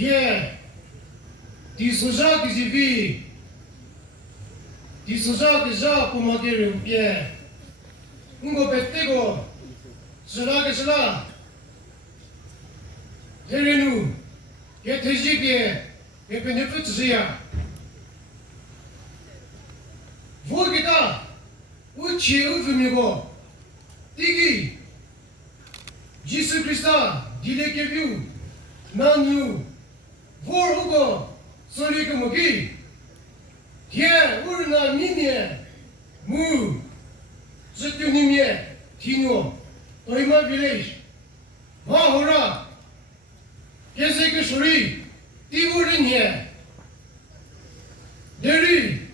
天，地球上的是为，地球上的人不忙的人变，我别这个，是那个是那，这人路，也推这边，也跟你不这样，我给他，我前后分明个，第一个。Jesus Christa, dile que viu, nanu, vor hugo, soli que mogi, tie urna mimie, mu, zetu nimie, tino, toima village, ma hora, qu'est-ce que soli, tigourinie, deri,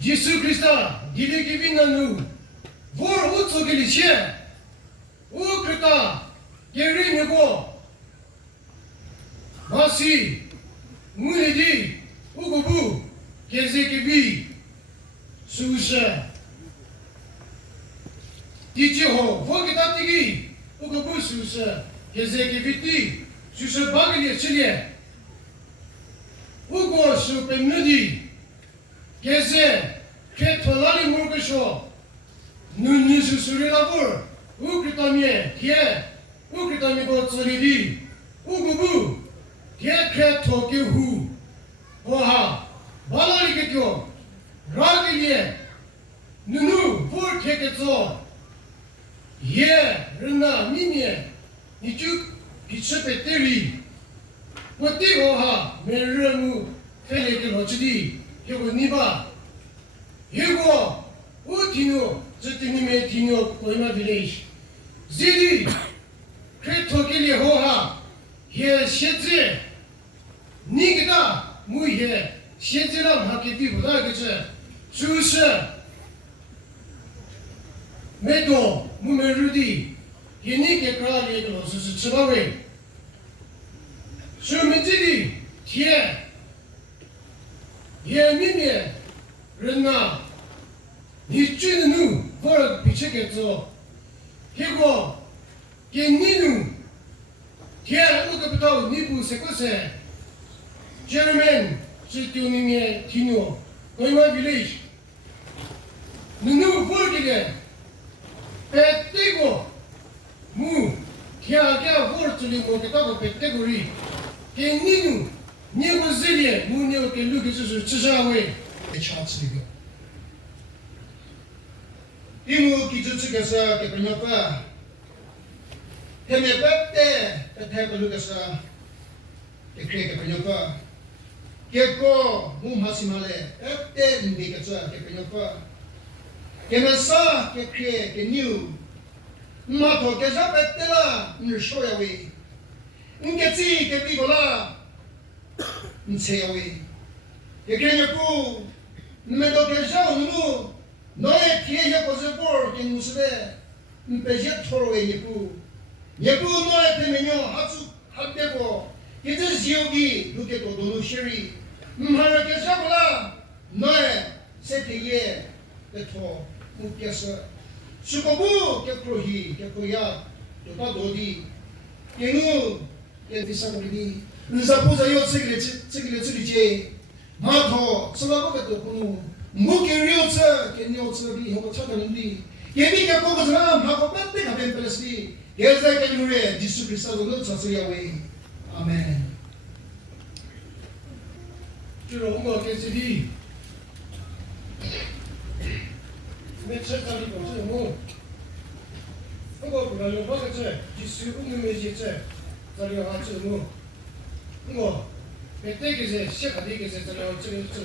Jesus Christa, dile que viu nanu, vor utso que lichie. 오 그랬다 예리니고 마시 무리디 우고부 계세기비 수사 디지호 거기다 뛰기 우고부 수사 계세기비디 수사 바기리 치리에 우고 수పె누디 계세 케톨라리 모르겠어 눈이 수술이라고 우크리타미에 티에 우크리타미고 츠리디 우구부 티에 크레토기후 오하 발라리게교 라기리에 누누 볼케게조 예 르나 미미에 니주 비츠페테리 워티고하 메르무 펠레게로치디 요고 니바 요고 우티노 저티니메 티노 코이마 빌레이시 Zili, kreto kili hoha, ye shedze, nigda mu ye shedze lam hakiti buda geche, chuse, medo mu merudi, ye nige kra ye glo susu chibawe, shumitili tie, ye mimie, rena, ni chun nu, vor bicheke zo. 그리고 니는 대한민국부터 니부 세컨세 제르멘 시티오님의 디노 거이마 빌리지 누누 볼기게 배떼고 무 개하게 볼줄이 못했다고 배떼고리 니는 니부 zel리에 무니오게 루기스스 치사웨 차츠리고 이무 기준측에서 개변효과 해매백대 배태블루에서 개변효과 개고 무마시말에 백대 인디게서 개변효과 개면서 개크에 개뉴 마토 개자 백대라 늘쇼야위 인게지 개비고라 인세야위 개변효구 메도 개자 오누 너의 뒤에 것을 볼 인무스에 배제 토로에 예쁘 너의 때문에 아주 할때고 이제 지옥이 누게도 노노시리 하나님께 잡으라 너의 세태에 배토 묵게서 수고부 개프로히 개프로야 또다 도디 개누 개비사고리니 은사보자 요체기를 찌리제 마토 슬라고게도 구누 무게리오서 개니오서비 하고 찾아는디 예비가 고거스람 하고 뺏대가 벤플레스디 예자게 누레 지수 그리스도로 저서야웨 아멘 주로 온거 계시디 매체살이 보시고 온거 불안요 바게체 지수 운명의지체 자리가 같이 온거 배때게세 시작하되게세 자리가 어쩌게 저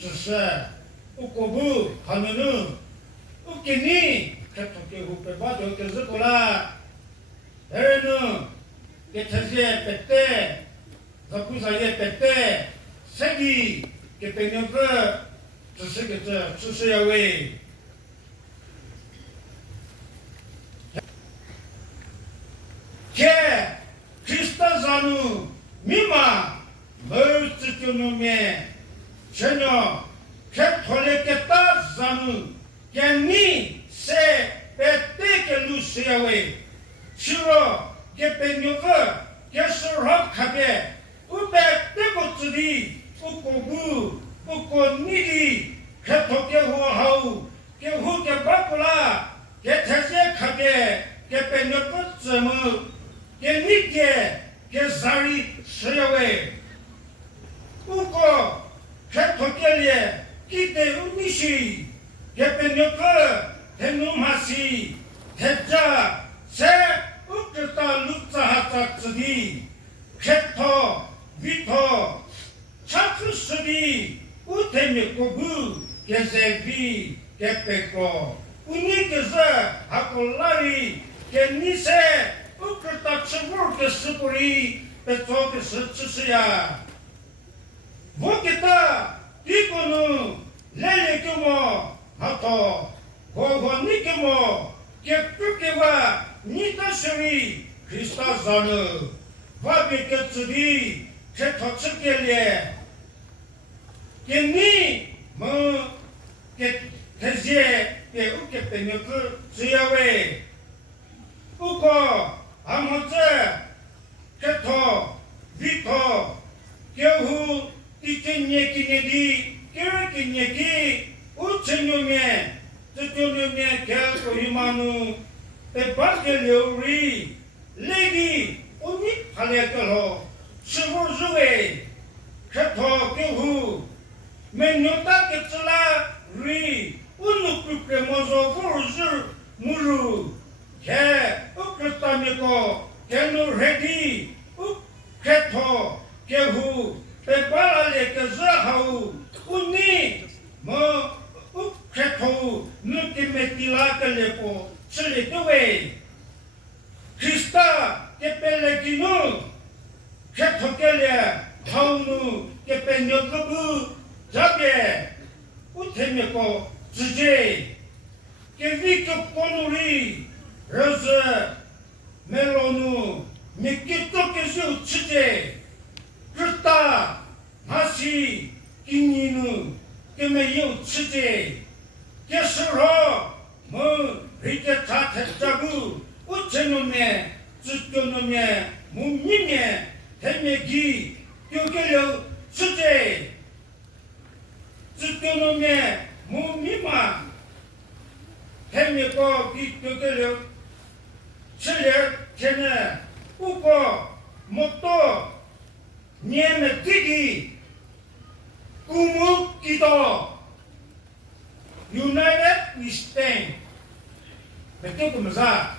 只是不过不하면은 웃기니 개토끼 후배 봐도 계속 거라 에는 개타지에 뺐대 자꾸사에 뺐대 색이 개백년그 주스겠죠 주스야웨이 개 크리스타자누 미마 멀찌교놈에 전혀 개톨레겠다 자누 개니 세 빼떼게 루시야웨이 싫어 개백년그 개설학하게 우백떼고쓰리 우고구 우고니리 개토개호하우 개후개바꾸라 개태세하게 개백년그 개니게 개사리 서야웨 우고 개토kelye 기대 우미시 개penyo크 대놈하시 대자 세 우크타 루자하자츠디 개토 위토 차크스디 우테미코부 개세비 개페코 우니케자 하콜라리 개니세 우크타 츠부르케 스부리 베토케 스츠스야 모케타 이코누 레레케모 하토 고고니케모 개프케와 니타스리 크리스타자누 바비케츠디 제토츠켈레 개니 뭐 개테제 개 우케페니크 지야웨 우코 아모체 개토 비토 개후 이케니에키네디 케르키네키 우체뇨메 저쪽뇨메 개고 이마누 에바겔레오리 레디 오니 팔레컬로 스보즈웨 개토 개후 메뇨타 케츠라 리 우누쿠케 모조 포르즈 무루 개 우크타미코 개노 레디 우 개토 개후 베발레 케자하우 우니 뭐 우케토 누키메틸라켈레포 슬리토웨 크리스타 케펠레기누 케토켈레 하우누 케페뇨크부 자베 우테미코 지제 케비코 포누리 로즈 멜로누 미키토케슈 치제 그렇다 다시 인니누 때문에 치제 개스로 뭐 이렇게 다 됐자고 우체놈에 주교놈에 몸님에 대매기 교결려 치제 주교놈에 몸님아 대매고 교결려 칠려 걔네 우고 못도 니에메 뛰기 꾸묵 기도 United we stand betul kumasa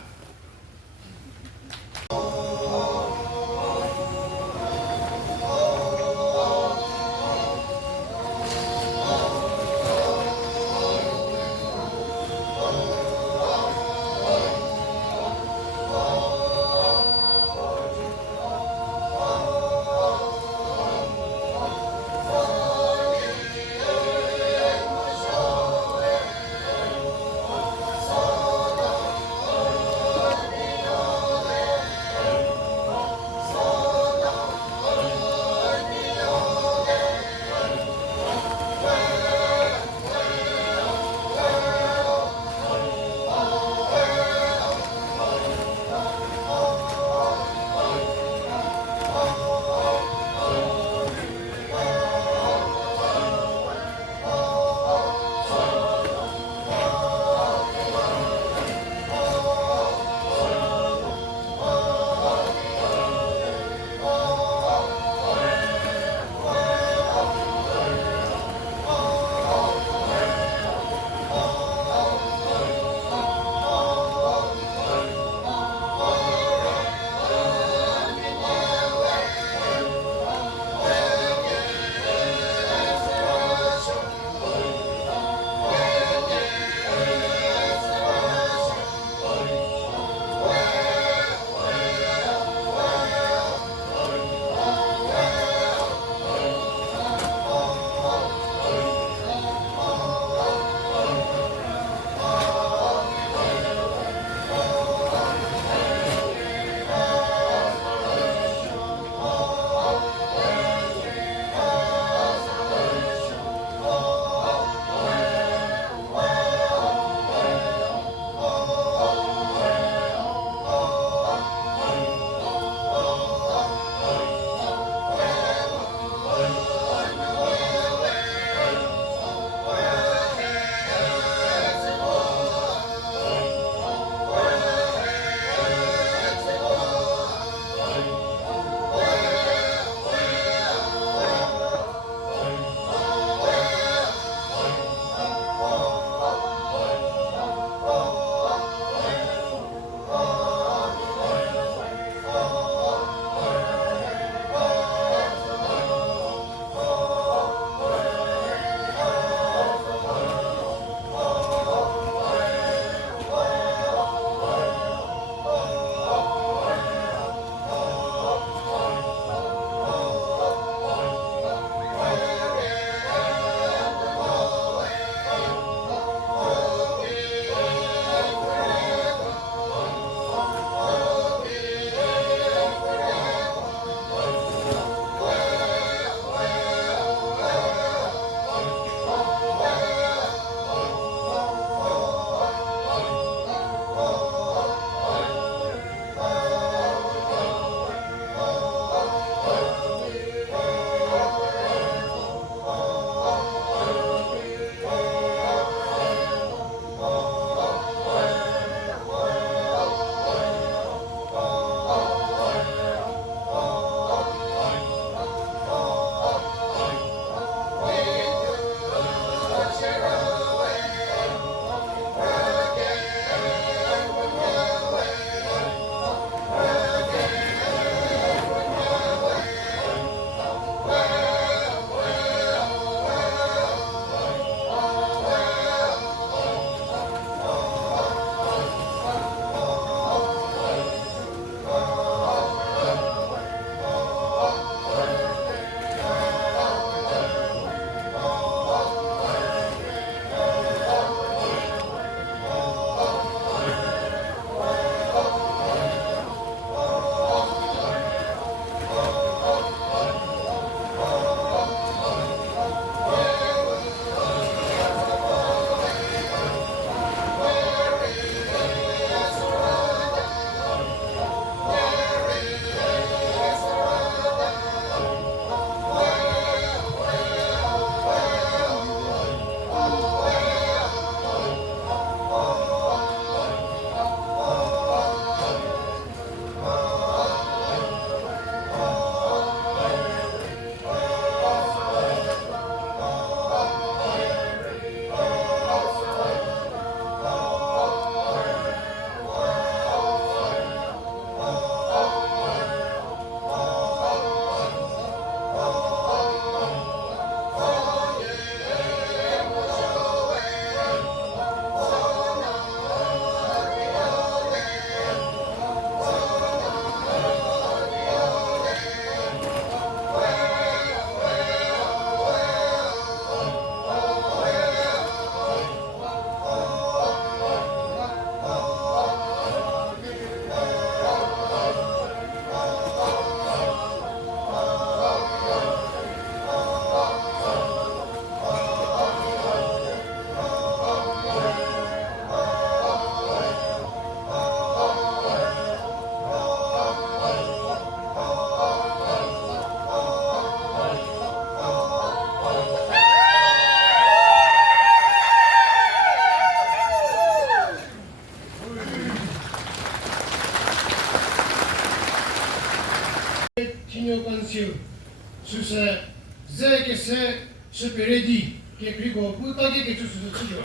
是别人的，也그리고不当地给出是自由，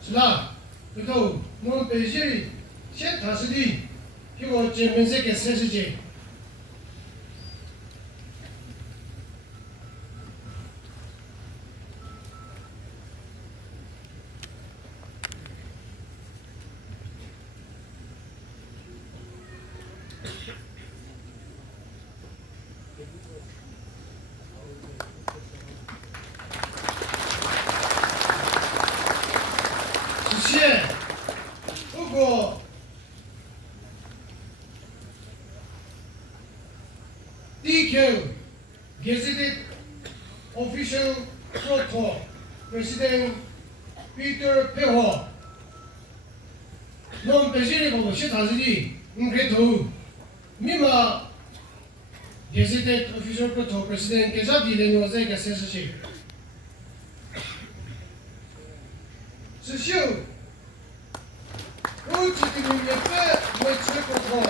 是吧？然后我们北京里先踏实的，给我专门这个30件。如果DQ gazetted official protocol President Peter Peho non presidente 시타지리 그래도 미마 gazetted official protocol President 계좌비는 요새가 세수시 스시오 지금 옆에 외출했고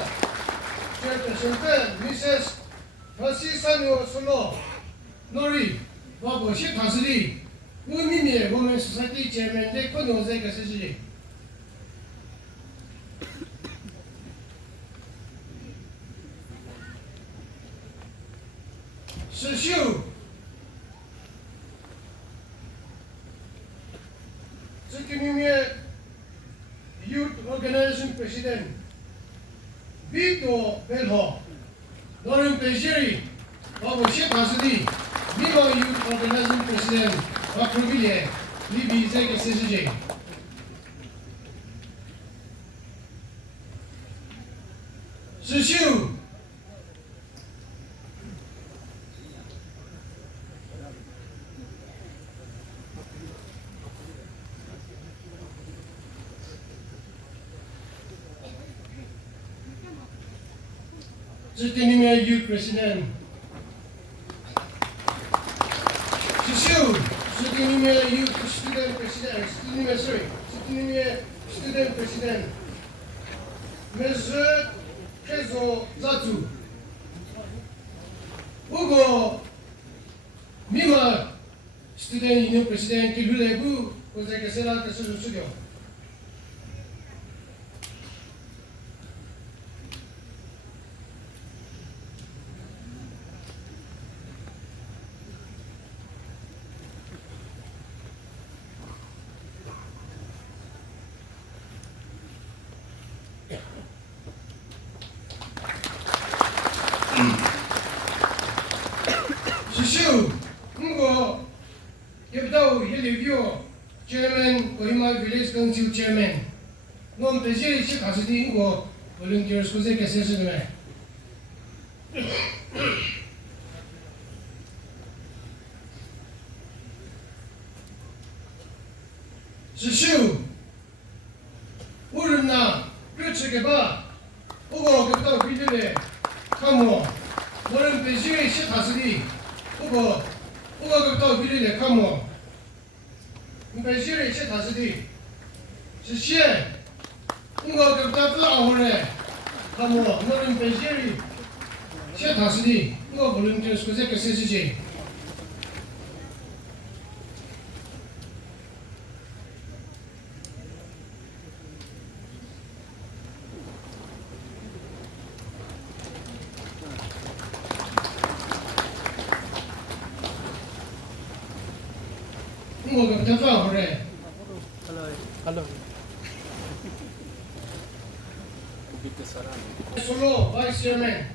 제가 현재 미세스 파시산요 솔로 놀이 와보시 다스리 의미에 보면 수사기 제면대 권노제가 쓰지 스시오 지금 Youth Organization President Vito Belho, Lauren Pejeri, Babu Sheikh Hasidi, Mimo Youth Organization President Bakroville, Libi Zeke CCJ. Shishu, Sitting Youth President. Shishu, sitting Youth Student President. Sitting Student President. Monsieur Kezo Zatu. Ugo Mima Student Union President Kilulebu, Kozakasela Kasu Studio. Shishu, Mungo, Yabdao, Yelivio, Chairman, Kohima Village Council Chairman, Non Pejeri Shikasidi Ingo, Volunteers Kuzeka Sesame. Shishu, Urna, Kuchikaba, Ugo, Gabdao, Vidile, Kamo, Warren Pejeri Shikasidi. 우거 그또 비리네 카모 배시리 시 다스디 시시에 우거 그또 또 아오네 카모 너는 배시리 시 다스디 우거 볼런티어 스코세 캐세시지 우거 그또 또 아오네 Hello. Solo Vice Chairman,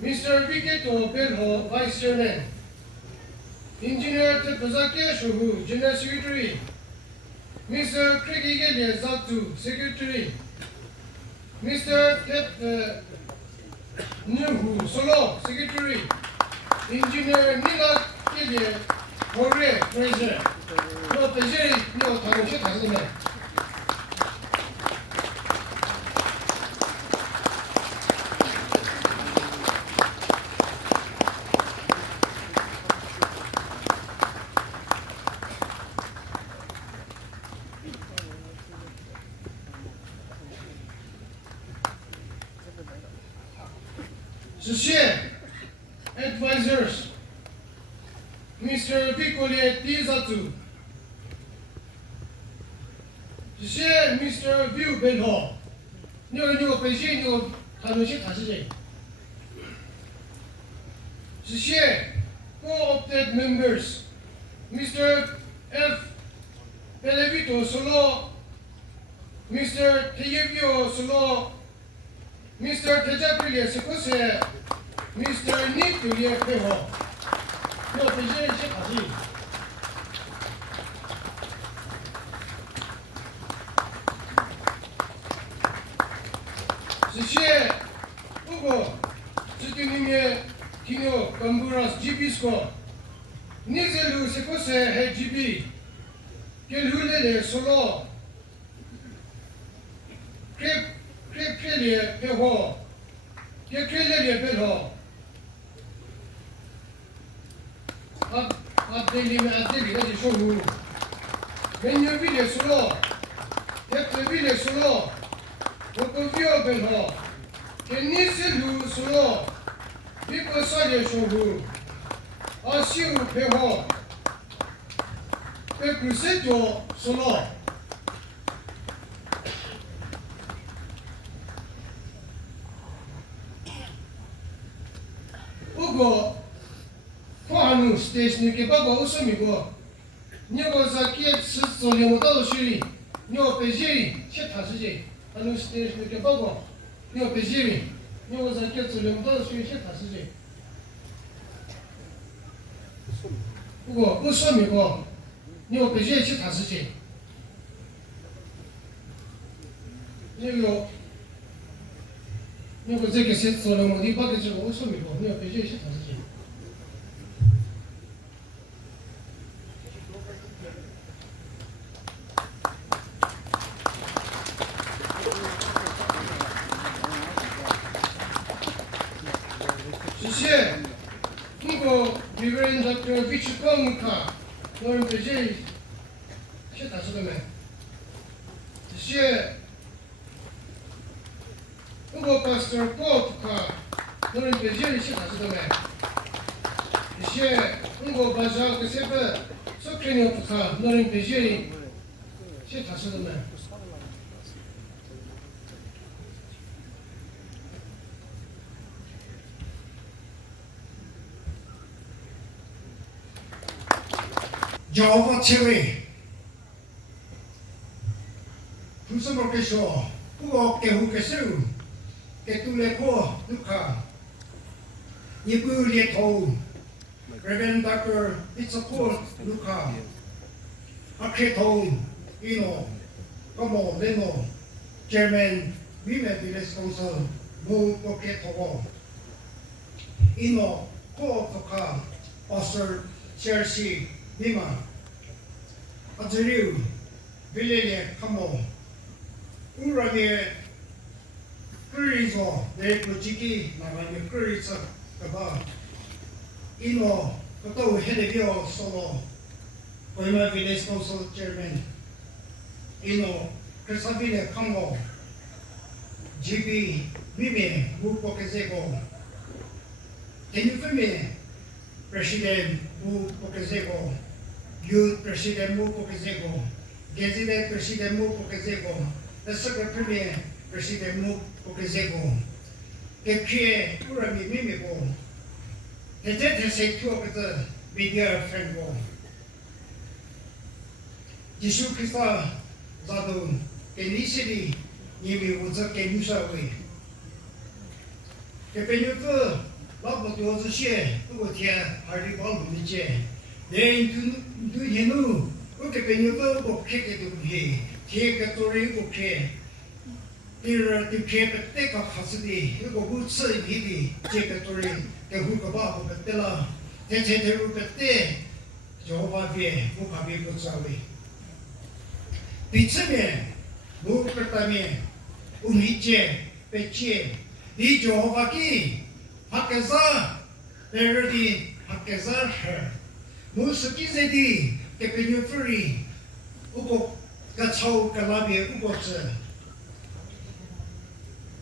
Mr. Viketo Belho, Vice Chairman, Engineer Tepazake Shogu, General Secretary, Mr. Craig Igele Zatu, Secretary, Mr. Tep Nuhu Solo, Secretary, Engineer Nila Kile, Hore, Treasurer, No Pejeri, No Tamushe Hazime. Associate Advisors, Mr. Vicole Tizatu，谢谢 Mr. View 背后，你北京你谈论些啥事情？谢谢 co-opted members Mr. F. Pelevito Solo，Mr. Tejevio Solo，Mr. Tejapilia Sekose，Mr. Nick 背后，你北京些啥事？谢谢，不过这里面听有干部拉 GB 说，你这路是不是还 GB？给路来的说了，给的配合，给的配合，啊这里的就说路，没有比的说了，给比的说了。我不要配合，给你是路说了，你不少点说路，啊修配合，被不是就说了，不过，跨路 station 给爸爸我说明过，你要是给吃做两个到水里，你要背起去谈事情。아는 스테이션 이렇게 보고 이거 배지리 이거 자켓 좀 수익이 다시지 그거 그 수업이고 이거 배지리 다시지 이거 저기 세트는 어디 밖에 좀 수업이고 이거 배지리 다시지谢那个每个人的个必须光卡，我们北京是打出的没？谢那个 Pastor Paul 卡，我们北京是打出的没？谢那个巴扎个什么苏克尼夫卡，我们北京是打出的没？Java Cherry 무슨 먹겠어? 그거 어깨 후겠어? 깨뚫레 코 누카 이불리에 도움 Reverend Dr. Itzakor 누카 아케 도움 이노 como Leno Chairman Women Village Council 무 어깨 도고 이노 코 누카 Pastor Chelsea Lima, Azuriu, Vilele, Kamo, Urame, Kurizo, Rekujiki, Navani Kuriza, Kaba, Ino, Kato Hedevio Solo, Koima Village Council Chairman, Ino, Krisavile Kamo, GB, Mime, Mupo Kezego, Tenufime, President Mupo Kezego, Youth President Mupo Kezego, Gazetted President Mupo Kezego, the Secretary President Mupo Kezego, Kepie Urami Mimigo, the Tete Sector of the Media Friend. Jishu Krista Zadun, Kenisidi, Yimi was a Kenusawi. Kepenuka, Love was a share, who was here, Hardy Bob in the chair. Then do you know? Look at when you go kick it to me, take a story, okay. Here to keep a take of Hasidi, you go good say, Giddy, take a story, the hook about the Tella, take a look at day, Jehovah Vie, who have been good sorry. Pizza, move per time, Uniche, Peche, the Jehovah Key, Hakaza, Verity, Hakaza her. Musukizedi, Kepenufuri, Ugo, Gatsau, Calabia, Ugots.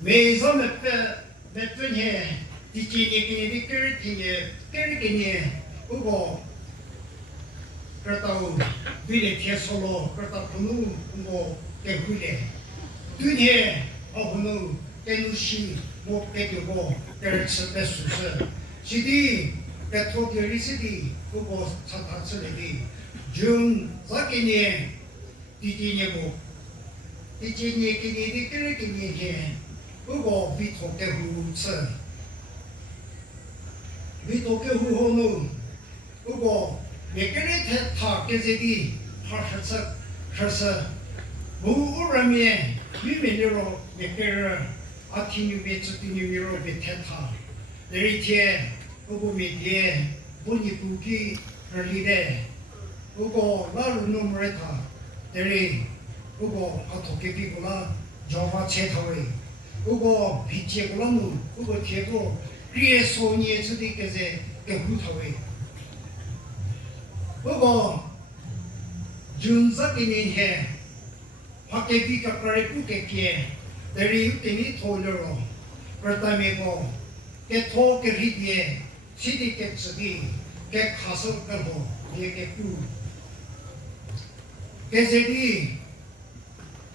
Maison Metvenye, Tiki, Kerikini, Ugo, 个到为了贴索罗，个到朋友我给回来，对呢，朋友给你西我给这个给吃的宿舍，是的，给托给你是的，我查吃来的，从这几年，第几年不？第几年给你的给你钱，我为托给胡吃。为多给户后呢，如果每个人他给这里80%，无人面，里面的人每个人听你面子听你面肉被他，那一天如果每天不你不给而里的，如果那路弄不来他，那里如果他托给别个了，叫他切他位，如果比结果了呢，如果贴过。别说年子的个在给户头位，不过从这几年前，他给比较个人不给钱，但是有给你拖了咯，而但美国给拖给里边，谁的给自己给卡手个好，也给顾，给这里，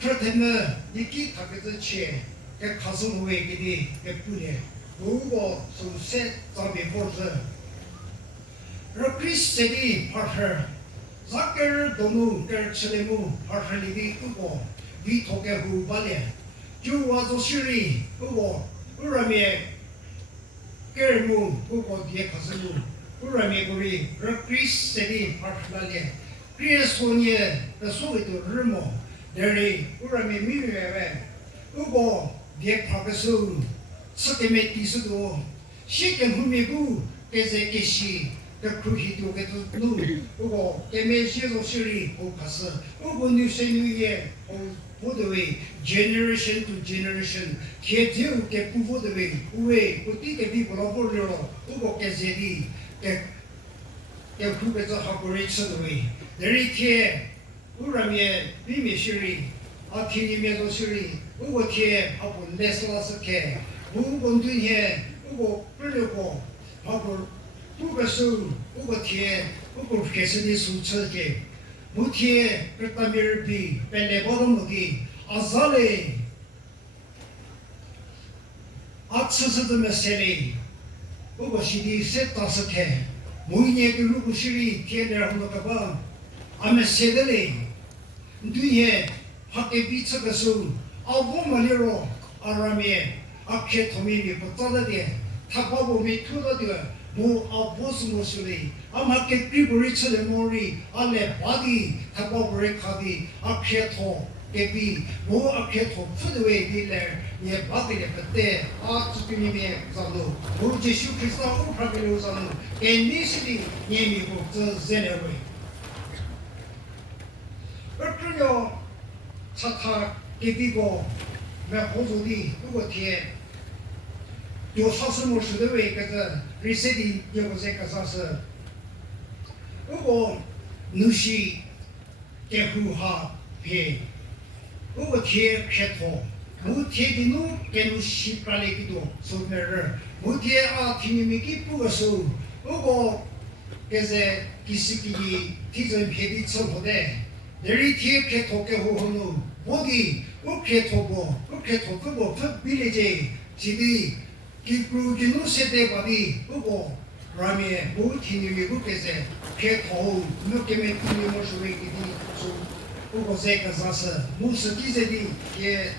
可他们你给他个这钱，给卡手位给你给顾的。如果首先咱们不是，而可以这里还是，那个人都能跟吃的么，还是里的不过，里头个不把了，就我做事里不过，不然面，个人么不过也可是么，不然面个里，而可以这里还是那里，别说你的所谓的日么，那里不然面明明白白，不过也怕个手。是给没第四多，是跟后面股，给这个是，给可以多给都弄，如果给没写作手里不可是，如果女生女也，不得为 generation to generation， 贴就给不得为，不为不地给比不老不了，如果给这里给苦给这好不容易吃的为，那一天，不然面里面手里，天里面做手里，如果天不来是老是开。如果对天，如果不了过，包括不个手，不个天，不个开始的手车的，目前跟他们比，本来包的目的，啥嘞？吃这么些嘞？不过是的，是当时开，每年的如果是的天然后那个吧，俺们写的嘞，对天，还给比这个手，我们了咯，那面。开头面不找到的，他把我们拖到的，我不是我说的，俺们给别人吃的毛里，俺来把的，他把别人看的，开头给比，我开头不的位的来，也把的也不对，这个里面上头，我这手开上我怕给楼上头，给你是的，也没有这这两位，而只要他给别个买合作的，如果天。有啥什么事的为个这瑞士的有个这个啥事？如果你是给户哈赔，如果贴开头，我贴的侬给侬洗干了个多，手边人，我贴听你们给不个手，如果给在第四个提成赔的生活的，那里贴开头给户后侬，我开头过，我开头不过分比例这，是的。给侬现在把的，不过外面我听你们不给噻，开头我给们听你们说的给你说，不过这个啥事，我实际上的也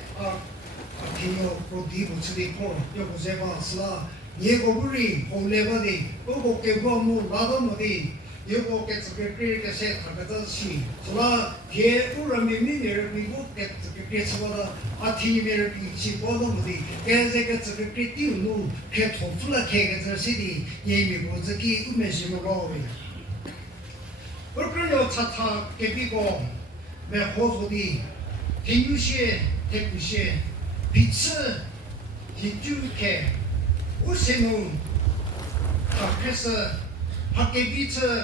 听了我地不吃的苦，要不这吧是啦，你个不人后来把的，不过给我们拿到没的。如果给这个给个谁他个这是，是吧？给不然明明人比我给这个给什么了？听你们比起包到么的？给这个给丢路，给托付了开个这些的，也没过这给我们什么老位。而个要他给别个买合作的，听有些听不些，彼此听就开，为什么他开始？他给彼此。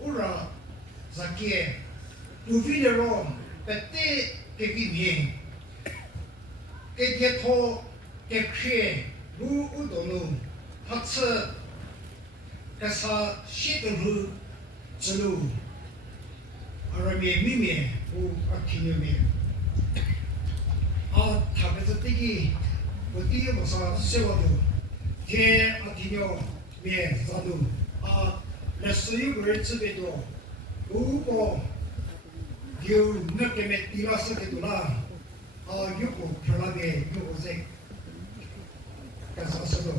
我让这个不为了让不得给别人，给这套给开，我都能，他吃，给啥写的路，之路，而面面面不听有面，他们是这个，我第一个说希望的，天听有面啥都那所有个人这边多，如果有那个面地拉是个多啦，有个普拉面有个这，干啥事都，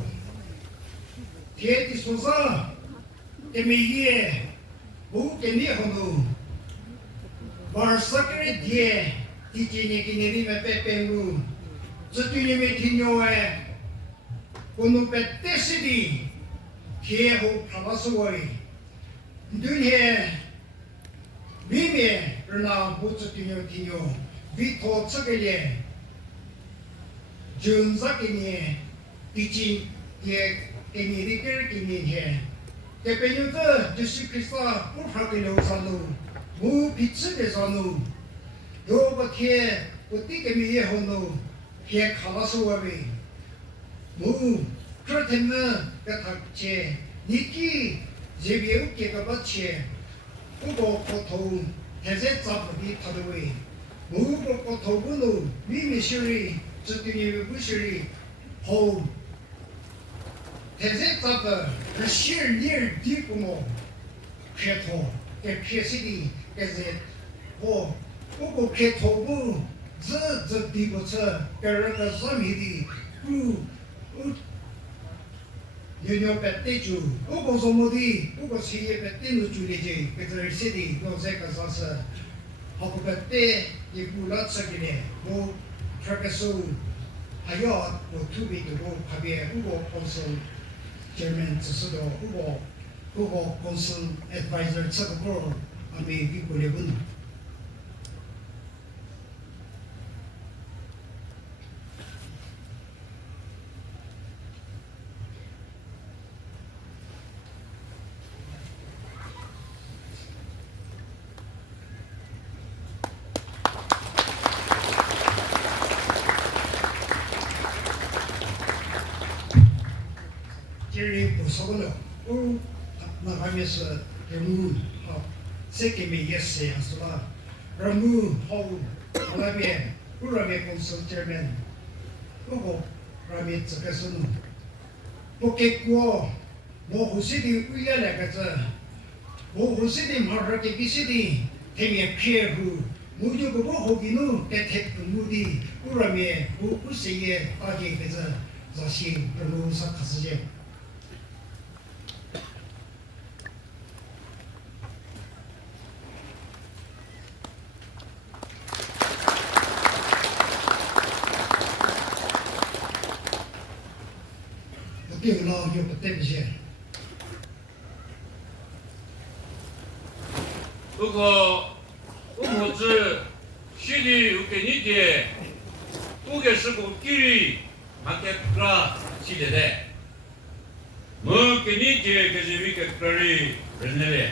天的说啥？给每夜不给你好弄，玩啥个人天，第几年给你里面白白路，这对你们听着哎，我们白得是的，天后怕他是我的，对天，里面人那不这对你们听着，为他这个人，人啥给你，毕竟也给你的个给你天。这边有的就是给啥不怕给留上路，我彼此的上路，如果天我地给你也好路，天卡拉是我的，我这天呢给他钱，你给这边给个把钱，我把头还在找不的他的位，我把头不弄，秘密修理，这对你不修理，好。现在咱们这些年的工作，开拓给开始的，给是我个开拓不这地不车，给人个上面的有白带住，我个什么的，我个企业白带住住的去，给这些的弄这个啥事，好个白带也不拉这个呢，我这个时候还要我特别的我旁边我公司。Chairman 只是的，如果公司 advisor 这个锅，没给过来问。今日不说了，那方面是任务好，这个没也是样是吧？任务好，那边不那边公司这边，如果那边这个是不给过，我呼吸的为了那个字，我呼吸的马上给必须的，他们撇户，我就不好给侬给贴目的，不那边不是也大家个字，这些任务上可是些。对了，就不对不起。如果我们是虚的有给你的，不给是不给，还给不啦系列的，我给你的给是为给个人人的，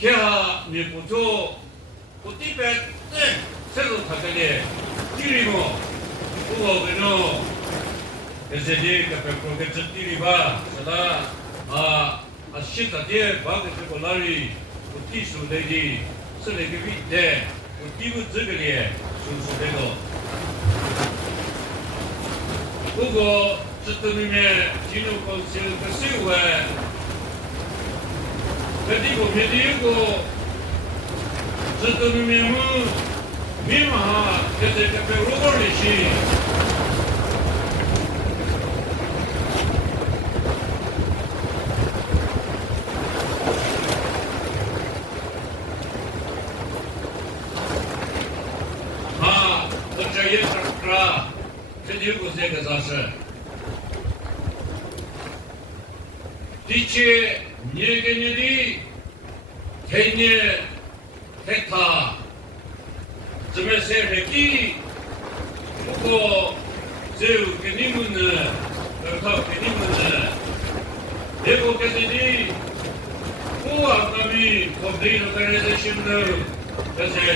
下你不做，我这边对，这个他给的，给我，我给侬。Jadi KPP certi riba, setelah asyik tadi bagi sekolari, uti sudah di selagi bide, uti buat jadi sudah itu. Buku seterusnya jinu konsil kesiwa, jadi bukti itu seterusnya memang jadi KPP rukun lisi.这就是这个啥事？的确，你给你的，给你，给他，这边是给，不过只有给你们的，他给你们的，这个给你的，我那边我对那个人的心头，这是一个。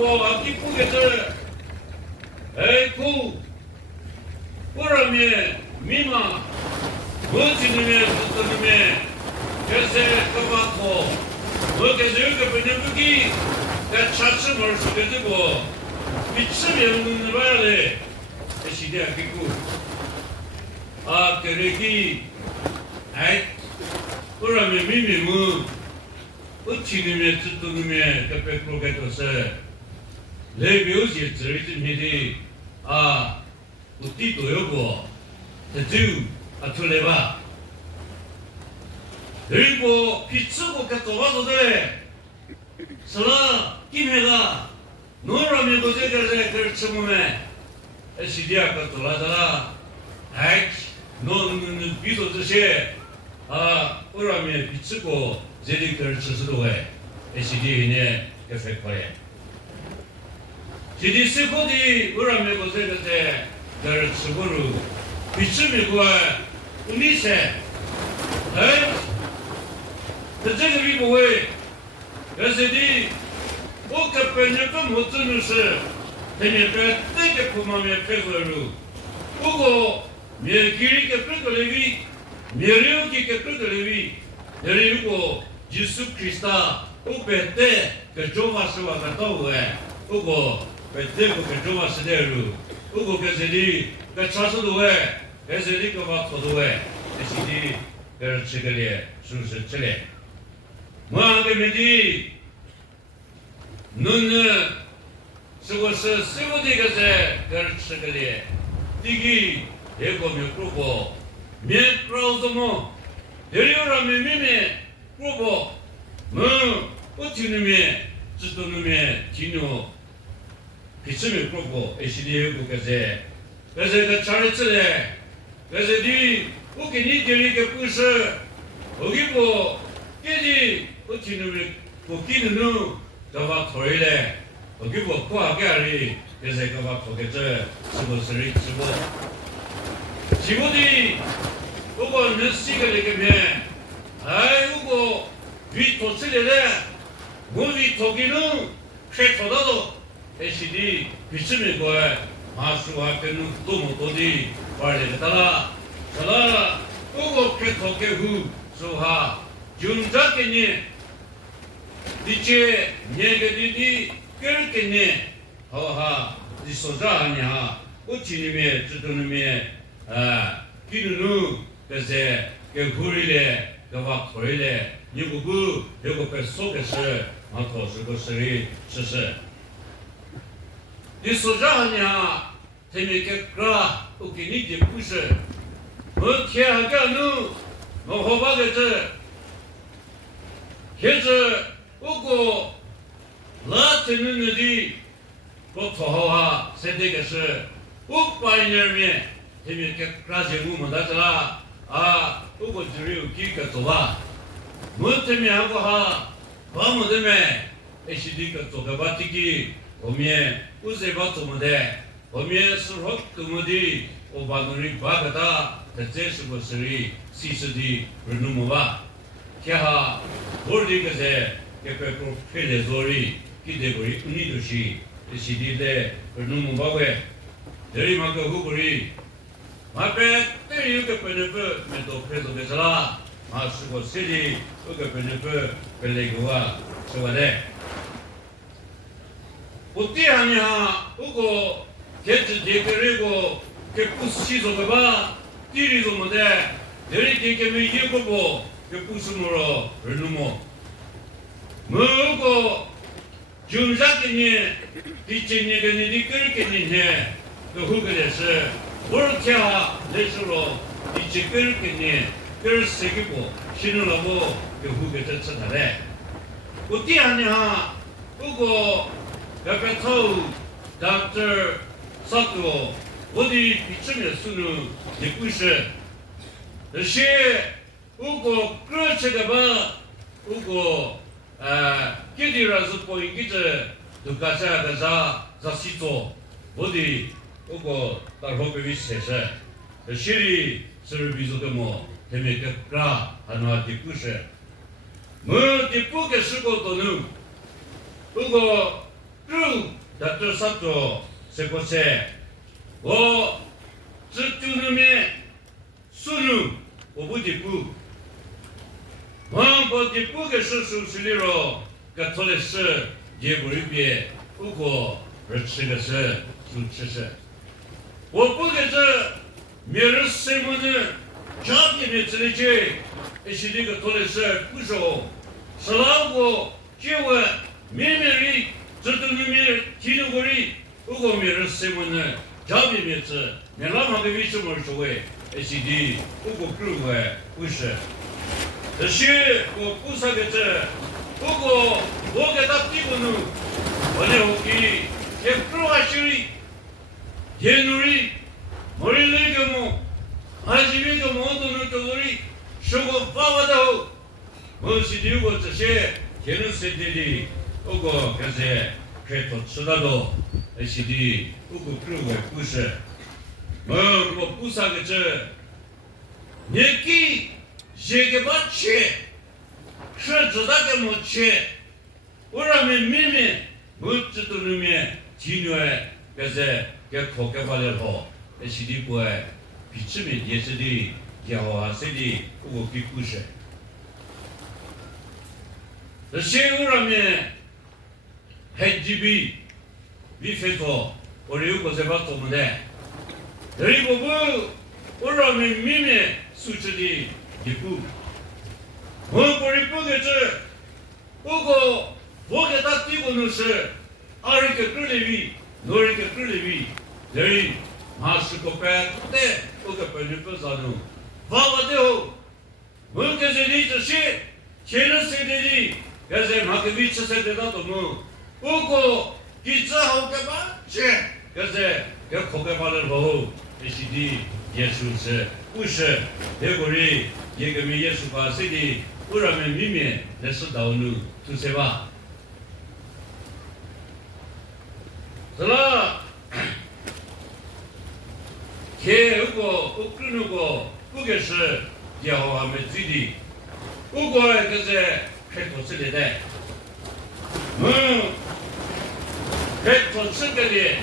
我aquí puede ku, por mi mima, 주님의 주님의 그새 그만고 그래서 여기 번역이 그 차츰을 속여주고 미침이 없는 바에 시대하겠고 그러기 아이 그러면 미미무 주님의 주님의 그 백로게도서 레비오시 저리쯤이디 우띠도 요고 대주 아툴레바 그리고 비추고 도와도 돼 서라 김해가 노라면 고제가래 그렇지문에 시디아가 돌아다라 아이 너는 비도 드세 오라면 비추고 제리 그렇지도 해 시디네 에펙거래 지디 세코디 오라면 고제가래 그렇지고루 비추미 구하 우니세 에이这个比不会，可是的，我可本人跟我真的是，他们在这个方面配合了，不过面给个配合了位，面了给个配合了位，如果耶稣基督我白带个做法是话个到位，不过白带个做法是的路，不过可是的个查出的位，可是的个话错的位，可是的个这个嘞，是不是这嘞？ 뭐하게면이 너는 저것을 세워대가세 가르쳐가리 이기 예고며 그러고 메크라우도모 내려라면 미메 그러고 뭐 어찌님의 지도님의 진요 비침이 그러고 에시디에 그까지 그래서 그 잘했으래 그래서 니 어깨 니 되니까 뿌서 거기 뭐 깨지 어찌는 거기는 너 저가 토일에 거기 뭐 구하게 하리 그래서 그가 거기서 집어서리 집어 집어디 그거 몇 시간 되겠네 아이고 위 토치래래 뭐위 토기는 최초다도 에시디 비침이 거에 마수와 때는 또 못오디 빨리 따라 따라 그거 최토게 후 수하 junjakene dice negedidi kerkene ha disozanya utinime tudunime kinunu keze ke hurile gava khoile yugu yugu persokese matos goseri sese disozanya temeke kra ukini de puse motiaganu mohobagete 现在我个拉丁人的我说话现在个是我百年面，他们个那些我们那是啦我个只有几个做吧，我他们那个哈，我们这边也是这个做个把这个我们不是把做么的，我们是说怎么的，我把那里把个他，这是不是事实的人弄么吧？ क्या बोर्डी कैसे के पेपर फेले जोरी कि देखोरी उन्हीं दोषी इसी दिले परनूम बावे देरी माके हुकुरी मापे तेरी युके पेनेपे में तो फेलो बेसला मासुको सिली युके पेनेपे पेलेगुआ सवादे उती आनिया उको केट देकरेगो के पुसी जोगबा तीरी जोमदे देरी देके में युको 그 부스모로 얼누모 뭐고 중작기니 뒤집니게니 뒤끌기니 해그 후그래서 볼티아 내수로 뒤집끌기니 끌 새기고 신으라고 그 후게 젖혀다래 어디 아니야 그거 옆에 타우 닥터 사투 어디 비쯤에 쓰는 예쁘시 시 우고 그렇지가 봐 우고 기디라서 보이기지 두가자가자 자시토 어디 우고 달호베 위세서 시리 서비스도 뭐 데메크라 하나 디쿠세 뭐 디쿠게 쓰고도는 우고 그 다터 사토 세코세 어 즈투누메 수누 我不的不，我不的不个是属实的咯，个做的是也不一别，不过而吃个是就吃是，我不个这没人什么呢，家里面这里去，一些这个做的是不少，是哪个结婚面面里，这都里面提到过里，不过没人什么呢，家里面这，你哪怕个为什么说为？一些的不过各位不是，这些我不是个这，不过我给他提过呢，我的后期也不还是也努力，我的那个么，还是那个么都能做的，生活发达的后，我是如果这些天天身体的，不过这些开拓吃得到，一些的不过各位不是。我不是个这，你给这个把钱，是知道个么钱，我让你明明，我知道里面今年个是个考个法了好，那是的不哎，比这边也是的，也好还是的，我给不是。这些我让面，还几笔，比非多，我有个在把做么的。这一部分，我让你明明素质的一步，我不是不给这，不过我给他提供的是2个个人位，2个个人位，这里还是个白土的，我个本人不知道呢。发完之后，我给这里这些，前人谁的里，这些马个位置谁的那种么？不过你只好干嘛去？这些要考个法律后。这些的耶稣是不是那个人一个没耶稣把谁的不让人明面那是道路就是吧？是了，天如果不跟如果不给是也好还没嘴的，不过就是开拓这里的，开拓这个里，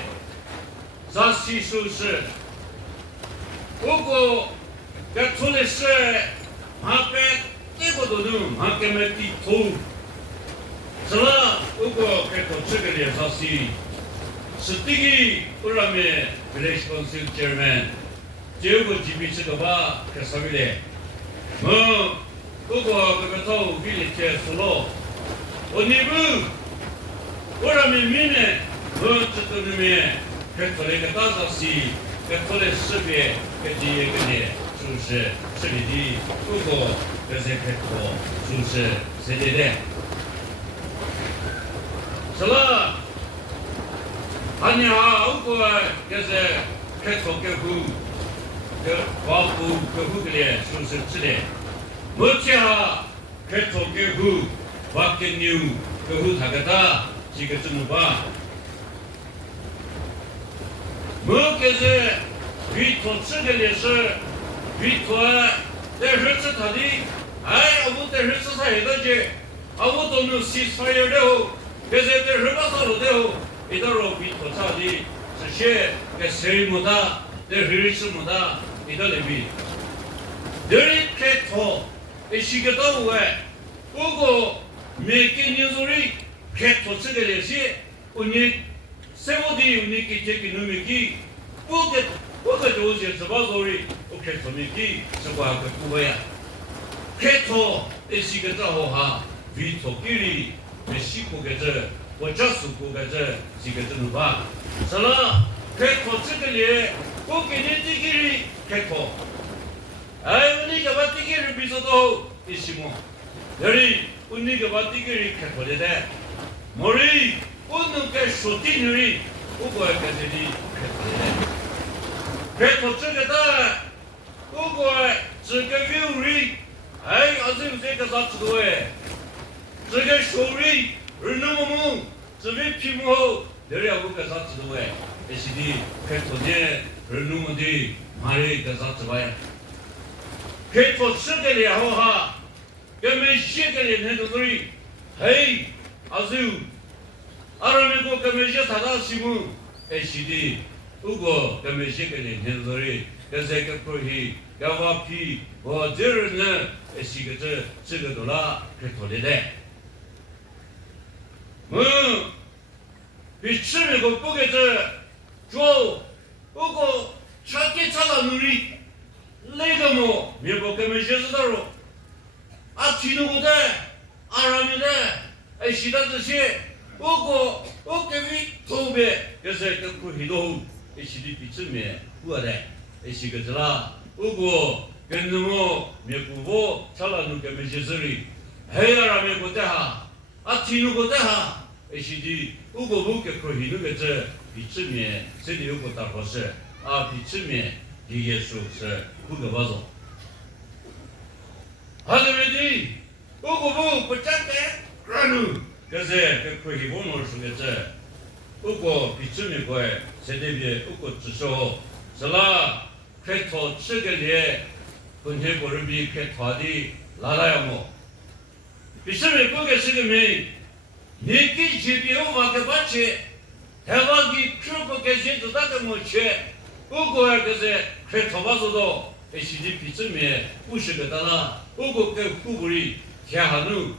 咱西说是。不过，这出来是马背这个都能马给没地头，是了。不过开头这个联合是第一，不然me village council chairman， 结果这边这个吧，开啥子嘞？不过这个头 village 说了，我你不，不然me明年，这都里面开出来个大杂事。这出来识别，这第一个呢，就是这里的不过这些开拓，就是谁的？是了，俺家如果这是开拓客户，这保护客户的嘞，就是这里。目前哈开拓客户，发给牛客户他个他这个怎么办？我可是委托这个也是委托，但是是他的，哎，我但是是他一个去，我都能ceasefire的后，可是但是把他弄的后，一到了委托他的，这些个谁没得，但是是没得，一到那边，这里开拓，是个到位，不过每个年度里开拓这个也是，你。什么的你给这个农民给，不给就是什么道理？我开农民给是吧？个不会啊，开拓也是个账号哈，委托给你，没辛苦个这，我这辛苦个这，是个怎么办？是了，开拓这个里，我给你这个里开拓，哎，你个把这个人比较多，你什么？这里我你个把这个人开拓的噻，莫里。我能给说定的，我过来跟这里开拓这个的，我过来这个有人，哎，是这个啥子的哎，这个手里而那么猛，这边皮肤好，这里我个啥子的哎，这是的开拓的而那么的，买了一个啥子哎，开拓这个了后哈，跟没写个人很多人，嘿，是。아라메고 까메시 사다시무 에시디 우고 까메시 그네 헨소리 그세가 프로히 要把皮我这人呢，是个这个多啦，可脱离的。比吃那个不给这做，不过查给查到努力，那个么，没不给没写知道了。啊，听那个的，啊，让你的，是他这些，不过我给你特别，就是个苦很多，是的比吃面过的，是个这啦。不过跟着我没过过，查了那个没写知哩，还要让没过的哈，啊，听那个的哈。是的，如果不给可以那个这比吃面，这里有个大合适啊，比吃面的耶稣是不可包容。好的问题，如果不站在然后，可是给可以不能说个这，如果比吃面贵，这里边如果只说是啦，开头这个脸，跟天国人比开头的拉拉要么，比吃面不给这个面。你给去别我给把钱，台湾给全部给钱，就那个没钱。不过可是开头发做到，是的比正面不是个的啦。不过给湖北里天下路，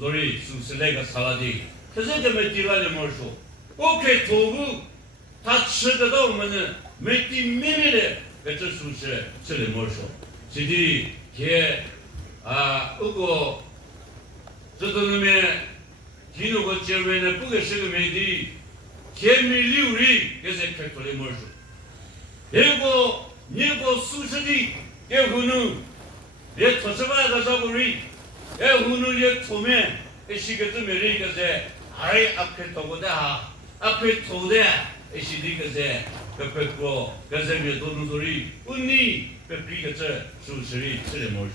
所以就是那个沙拉的，可是这没地方的没说。我开头部，他吃得到我们的没地妹妹的，这属实这里没说。是的，天啊，不过这都里面。听那个前面呢，不给是个媒体，前面流利，这是开出来没说。如果你个素质的，也可能也脱什么个啥个人，也可能也脱面，也是个这么的个是，还阿开脱个的哈，阿开脱的，也是这个是，个别个个是没多弄多的，问你个比个这素质的这里没说。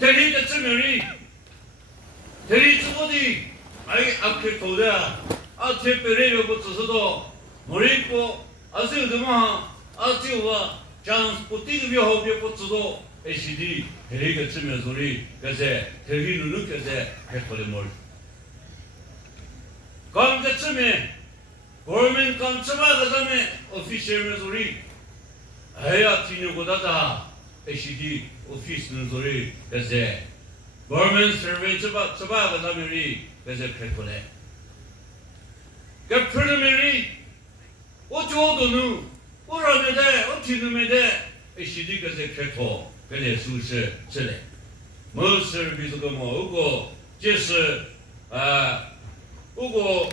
这里个这么的。这里怎么的？哎，阿克头的，啊，这别人又不知道，没人过，啊，这怎么？啊，这个讲不对的好别不知道，哎，是的，这里个这么说的，可是这里路路可是开头的么？刚个这面，我们刚这么个上面，official 么说的，哎呀，听你过的咋？哎，是的，official 么说的，可是。Government survey coba kata meri kese kekole. Kepala meri, ojo donu, orang mede, otinu mede, esidi kese kekol, kene susu cile. Mesti bisu kamu, ugo, jese, ugo,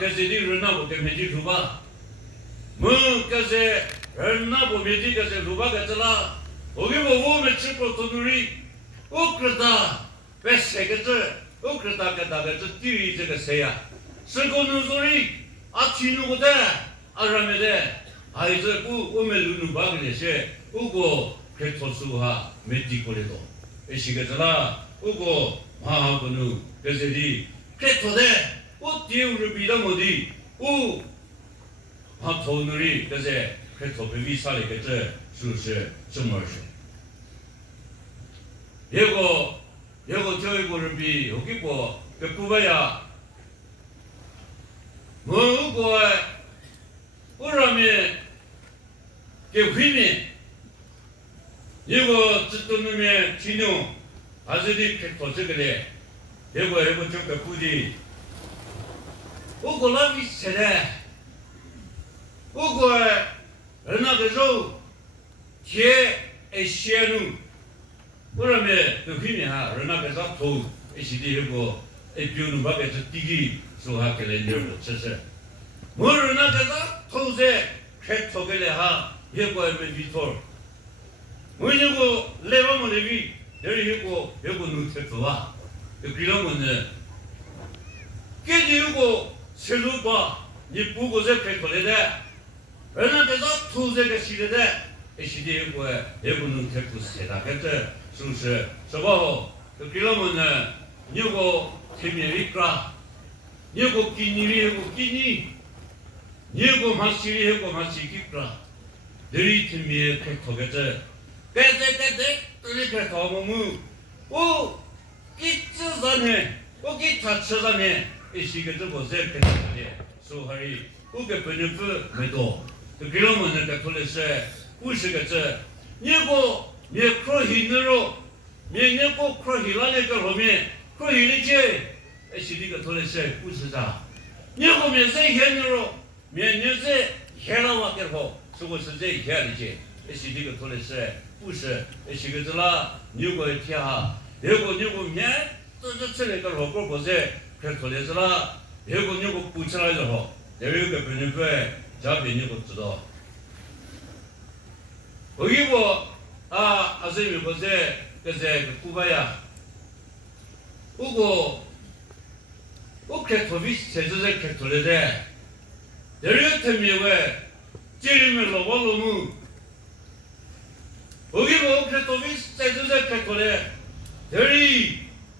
kese di rena bu kemeji ruba, kese rena bu meji kese ruba kesela, ogi bu meji kotonuri. 我知道，别谁个字，我知道个那个字对于这个谁呀？是个农村里，啊，听那个的，啊，什么的，还是我们路路把个那些，不过开拓出哈没地过来多，也是个字啦，不过马可能这些的开拓的，我丢了比他么的，我投那里这些开拓被为啥的个字，是不是这么说？ 예고 교육을 비 여기 그 부바야 뭐고 그러면 그 힘이 예고 듣던 놈의 진용 아저리 도저그래 예고 저거 부디 오고 라비 세래 오고 얼마 그저 제 에시아는 그러면 그 힘이 하 얼마 그저 도 에시디고 에피우는 밖에서 뛰기 소하게 된줄 쳐서 뭐르나 그저 도세 캐토게래 하 예고에 비톨 뭐냐고 레바모 레비 여기 있고 여고 누트와 그런 거는 깨지고 세루바 니 보고서 캐토래대 얼마 그저 도세가 시대대 에시디고에 여고 누트고 세다 그때 是不是？是不？就给了我们呢，你个前面一个，你个给你的个给你，你个马西的个马西给个，这里前面开头个这，这里开头我们，我给吃啥呢？我给他吃啥呢？一些个这个在开头的，所以我给朋友不没多，就给了我们开头的是，不是个这，你个没可以那喽，没你个可以那个后面可以的这，是这个头的是不是啥？你个没在现那喽，没你在现了我给好，是不是在现的这？是这个头的是不是？是个这啦，你个天哈，你个面，这吃那个火锅不是，可头的是啦，你个不吃来就好，有一个别人对，这边你不知道。我一个啊，是有个在古巴呀，我开头比现在开头了的，有一天没喂，这里面老王老母，我开头比现在开头了，这里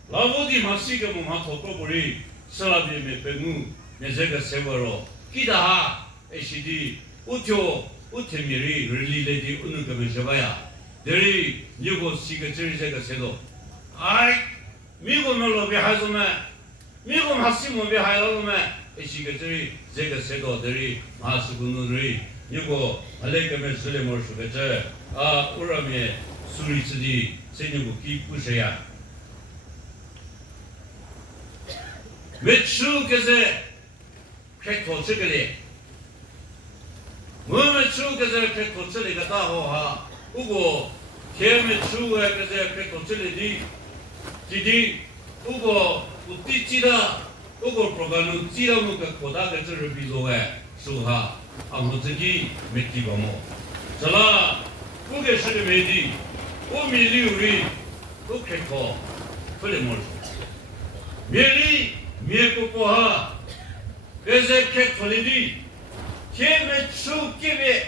老母的嘛是个嘛头过不哩，是那边没被我，没这个生活了，其他哈，是的，我听米里里来的，我那个没什么呀。这里你个是个这个制度，哎，美国那老边还是么？美国还是么边还老么？是个这个制度，这里还是个那里，你个那个没事的么？是个这啊，我那边苏里自己这你个给不是呀？没吃个是开头这个嘞。我们出个在开土这里个大号哈，不过前面出个在开土这里的，不过我地基的，不过不管侬知道么个扩大个这是比如哎，说哈，我自己没地方么，是啦，不给是个没地，我没理由的，都开土，不能么说，没理没不哈，这是开土里的。前面出给别，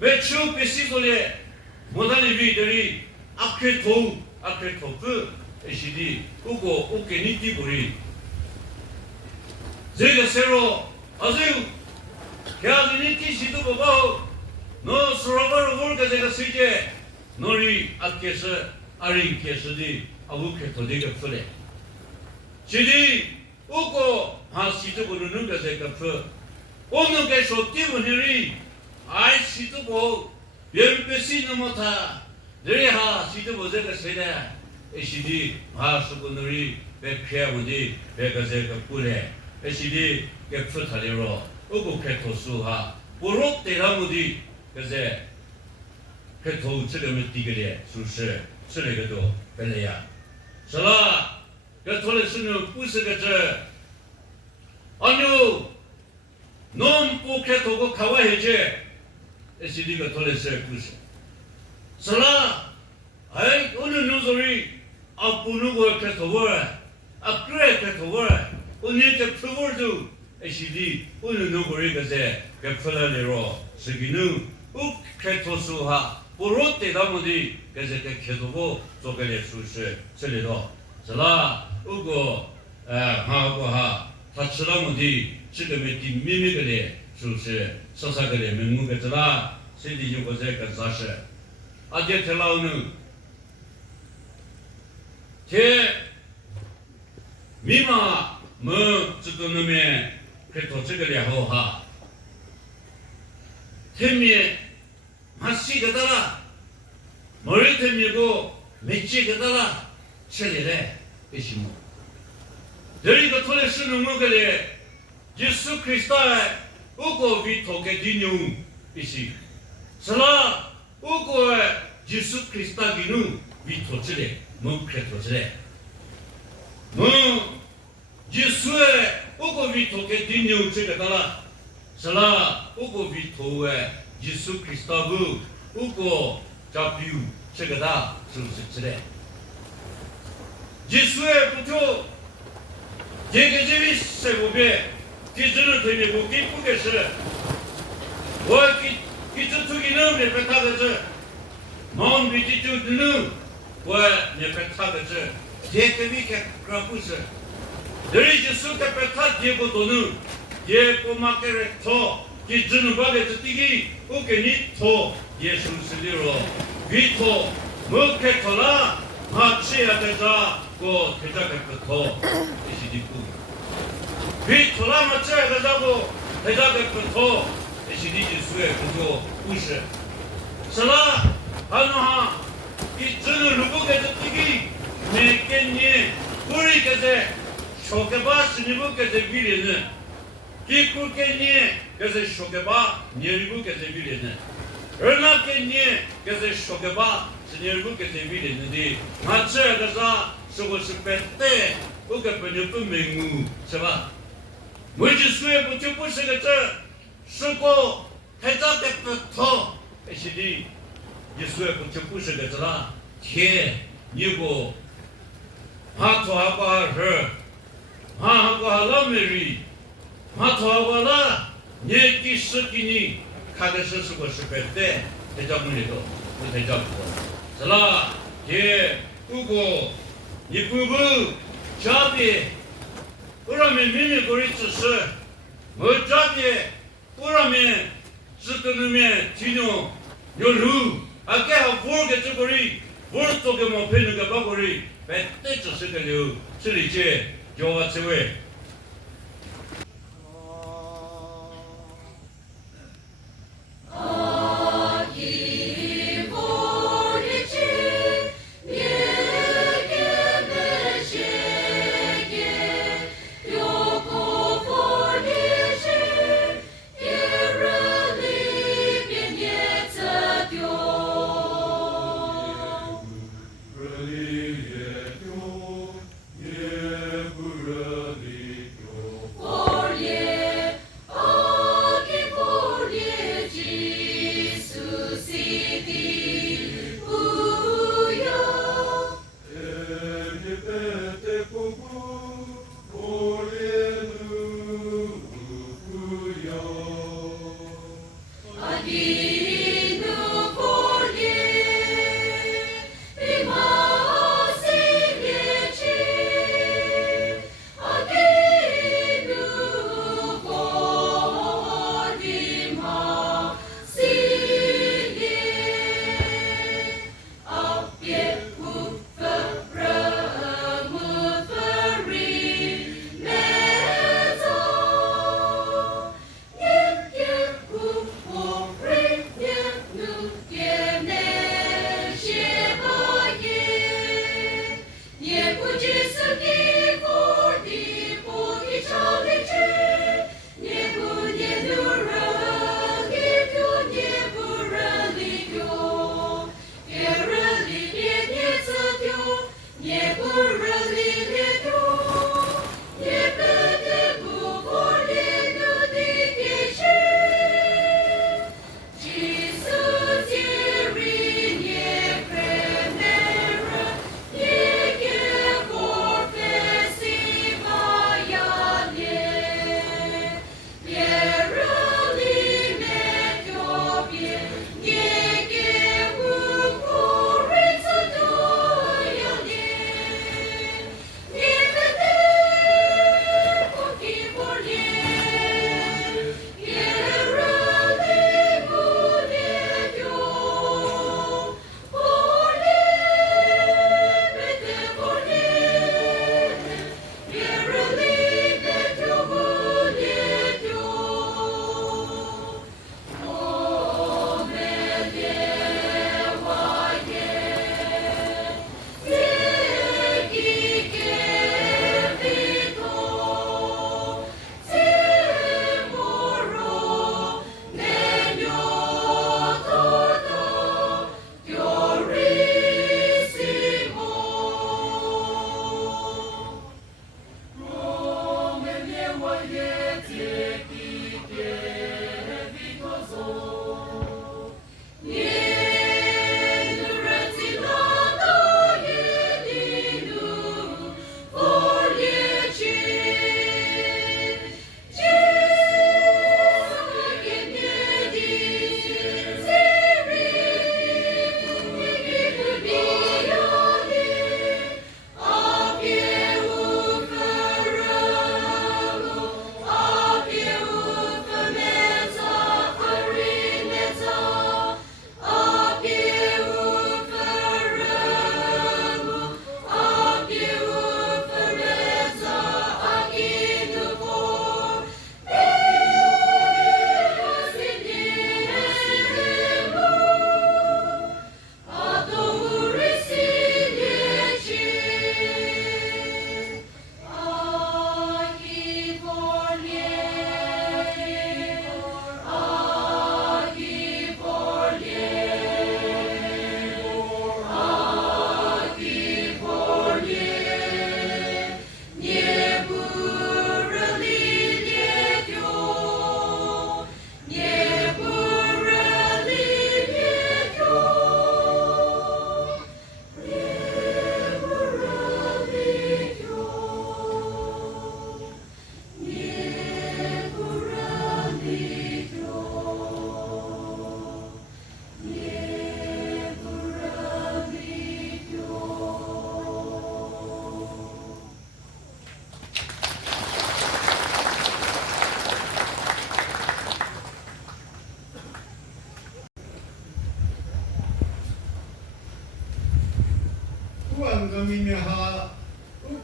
没出别西多嘞，莫那里边的哩，阿克头不，是的，不过我给你地不哩，这个时候，还是要给你地西都不包，那说了我个这个世界，那里阿开始，阿里开始的，阿我开头这个出来，是的，不过还是这个弄个这个出。我们该说对不对？爱是这个，原本是那么他，人哈是这么这个谁呢？是的，还是个那里被骗我的，别个这个过来，是的，给出他的了，我不开投诉哈，不落对他们的，可是开投这个没第个的，是不是？是那个多，本来呀，是啦，这投的是呢，不是个这，按照。侬不开头个开玩笑去，是这个头的是故事。是啦，哎，我们弄所以啊不能够开头玩，啊不爱开头玩，我那个头玩就，是的，我们弄过一个在给出来的咯，是给侬不开头说哈，不落对他们的，这是给开头个做个来说是这里头，是啦，如果哈个哈，他吃了么的。这个没地秘密个嘞，是不是？啥个嘞？没木个子啦，谁的有个这个啥事？阿爹听老呢，天密码没这个那边开头这个了后哈，天面还是个的啦，没人天面个没几个的啦，吃的嘞，为什么？这一个出来是弄个嘞。耶稣基督我个为头个地牛一些，是啦，我个耶稣基督的牛为头之类，蒙开头之类，蒙耶稣我个为头个地牛这个的啦，是啦，我个为头耶稣基督不，我个加比这个的，是不是之类？耶稣不头，这个这位谁不别？第这种特别我给不给是，我给这土给能没被他的这，忙比这就能，我没被他的这，这个没看可不是，人家说个被他结果都能，结果嘛给人拖，给只能把这第一，我给你拖，也是是的了，给拖，没给拖了，他吃下来着，我给这个拖，这是的不。比出来嘛，这个那个，他那个不错，那是你的书也不错，不是。是啦，还能哈，你只能如果给这这个，每个年不是给这，说个把是你不给这比例呢，你不给年给这说个把，你不给这比例呢，而那个年给这说个把是你不给这比例呢的，那这个啥，是不是白带？我根本就不明悟，是吧？我就说不就不是个这，如果还早点不通，而且你。你说不就不是个字啦？天，你不，他做好个事，他个老美人，他做好了，你第十几年，看的是个是白的，才叫门里头，不才叫过，是啦？天，不过你不下边，不让民民过日子是，我下边不让民，只跟你们听用有路。Agar hafur ke cukuri, fur to ke mau penu ke bakuri, bete tu sekaliu, selice, jawa cewe. 别无分，无分。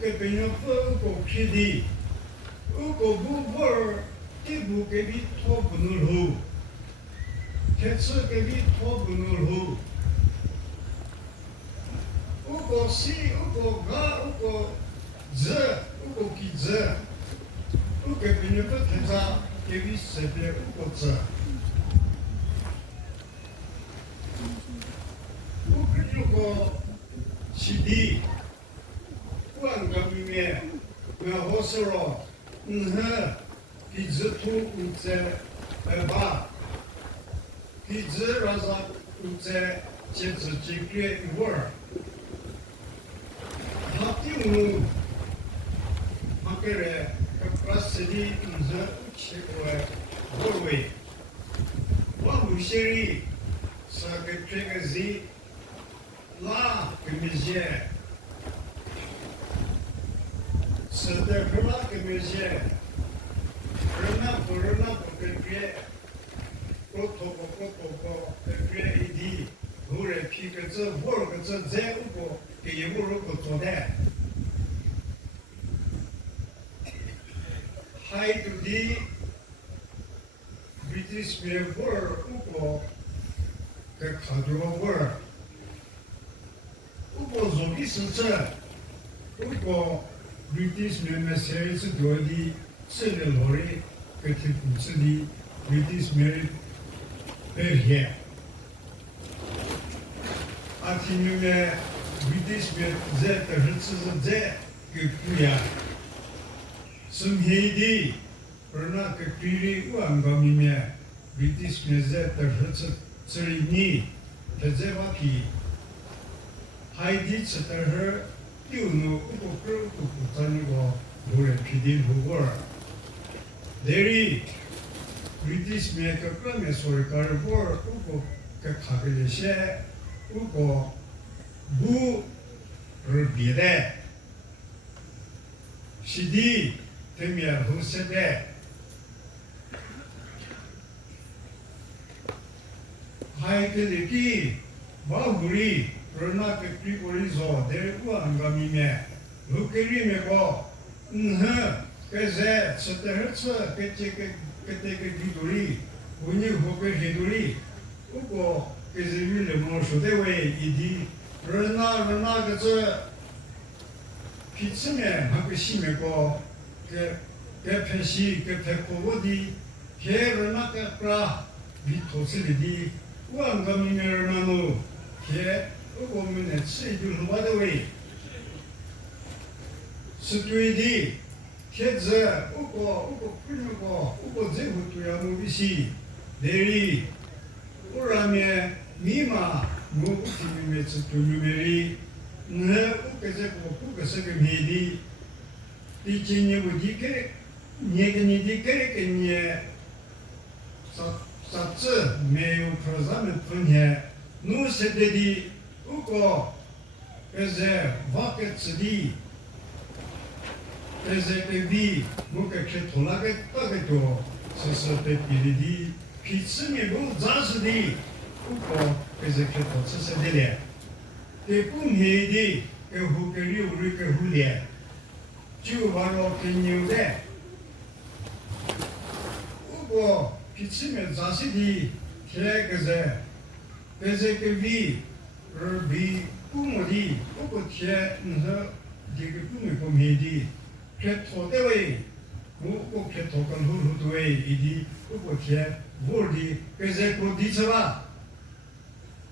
que venha o que de o bubor de buque de top no ru ketsu que de top no ru o si o ga o z o que z o que venha para tentar que de sempre o z o que o CD 万个里面，然后是咯，鼻子吐在把，鼻子让它在接着这个一会儿，他定路，他个人把自己切过来，我为，我有些人，是个这个字，拉个米线。是的，不那个没些，不给，我给一地，后来批个这，我个这再我给一我做的，还有的，British 没我给看着我做的是这，British में से जो दी से लोरे के थे पूछ दी British में पर है आखिर में British में ज़्यादा हर्ष ज़्यादा के पुया संघी दी वरना के पीरी वो अंगामी में British में ज़्यादा हर्ष चरीनी फ़ज़े वाकी हाई दी चतर有no uko tani go dole pidi bugor deri British me ka kame sorkar bor uko ka khagele she uko bu rubire shidi temia husede hai ke leki bahuri Rona ke prikori zo deri ku angami me lukeri me ko ke ze seter tsa ke te giduri uni hoke giduri uko ke ze le mo shode we idi rona ke ze pitsme ha ke shi me ko ke peshi ke ko di ke rona ke pra vi tosili di ku angami me rona no ke我们呢吃就是我的味，是对的。现在我不那个，我这个都要努力些。那我让面密码，我不听面是对面的，我这个不是个面的。毕竟你不理解，你跟你理解跟你啥子没有和咱们分享，我是的。uko eze vake tsidi eze pevi muke ketola ke tageto sese pepiridi pitsimi bu zasdi uko eze keto sese dele te kumhedi ke hukeri uri ke hulie ju varo kenyude uko pitsimi zasdi kegeze eze kevi bi kumodi uko tie diga kumi komedi keto dewe uko keto kan huru dewe idi uko tie vordi keze ko dichaba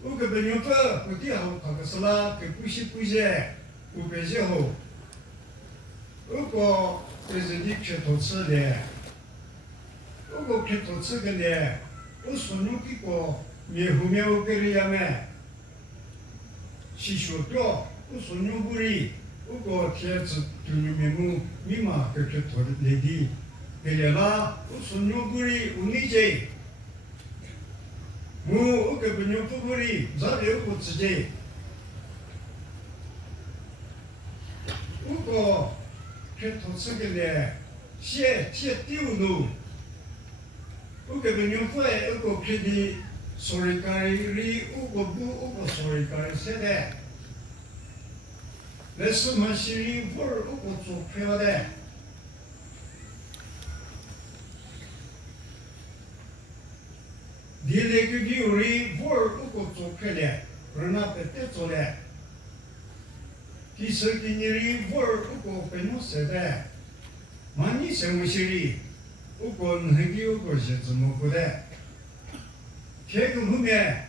uko benyopa uti hau takasala ke pushi puje uko jeho uko keze dik keto tsele uko keto tsele usonu kiko mehume ukeri yame 西学标，我说牛不哩，我个天子对你们密码给这拖的来的，给了啦，我说牛不哩，我理解，我给别人不哩，咋的我自己，我个这拖这个呢，写丢了，我给别人不爱，我个给的。 Sorikari ri ugo bu ugo sorikari sede. 那什么是里味儿我做票的，你那个牛里味儿我做票的，不是那别的做的。其实今年里味儿我本来是的，万一什么事里，我那个我是怎么过的？这个后面，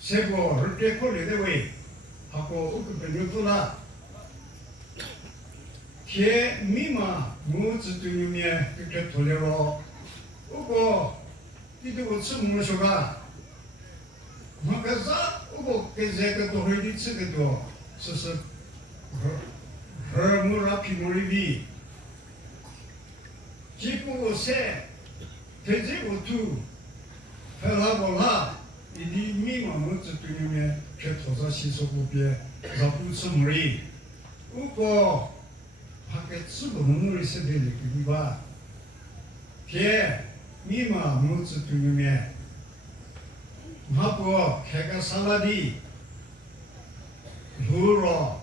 这个二点考虑的位，还个我本来做了。天密码我只对里面给脱了咯，你对我吃么说吧？我干啥？我给这个多会的吃个多，是我让皮毛里比，结果我晒，在这个土，还拉不拉？你的密码我只对里面给脱上洗手不别，让不吃么里，他给吃不弄的是的那个地方，天密码我只对里面，他不开个沙拉的，路了，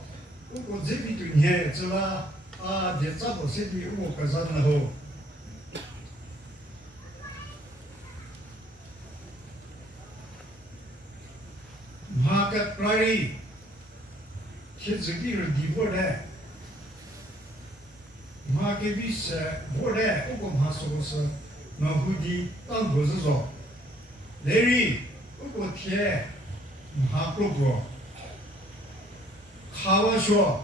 我这边就念是吧？啊，这咋不是的？我干啥呢？吼，他个哪里？现在地儿地方的。马给比是我来，我怕说是那会的当不是说，那里我天，马不过，卡我说，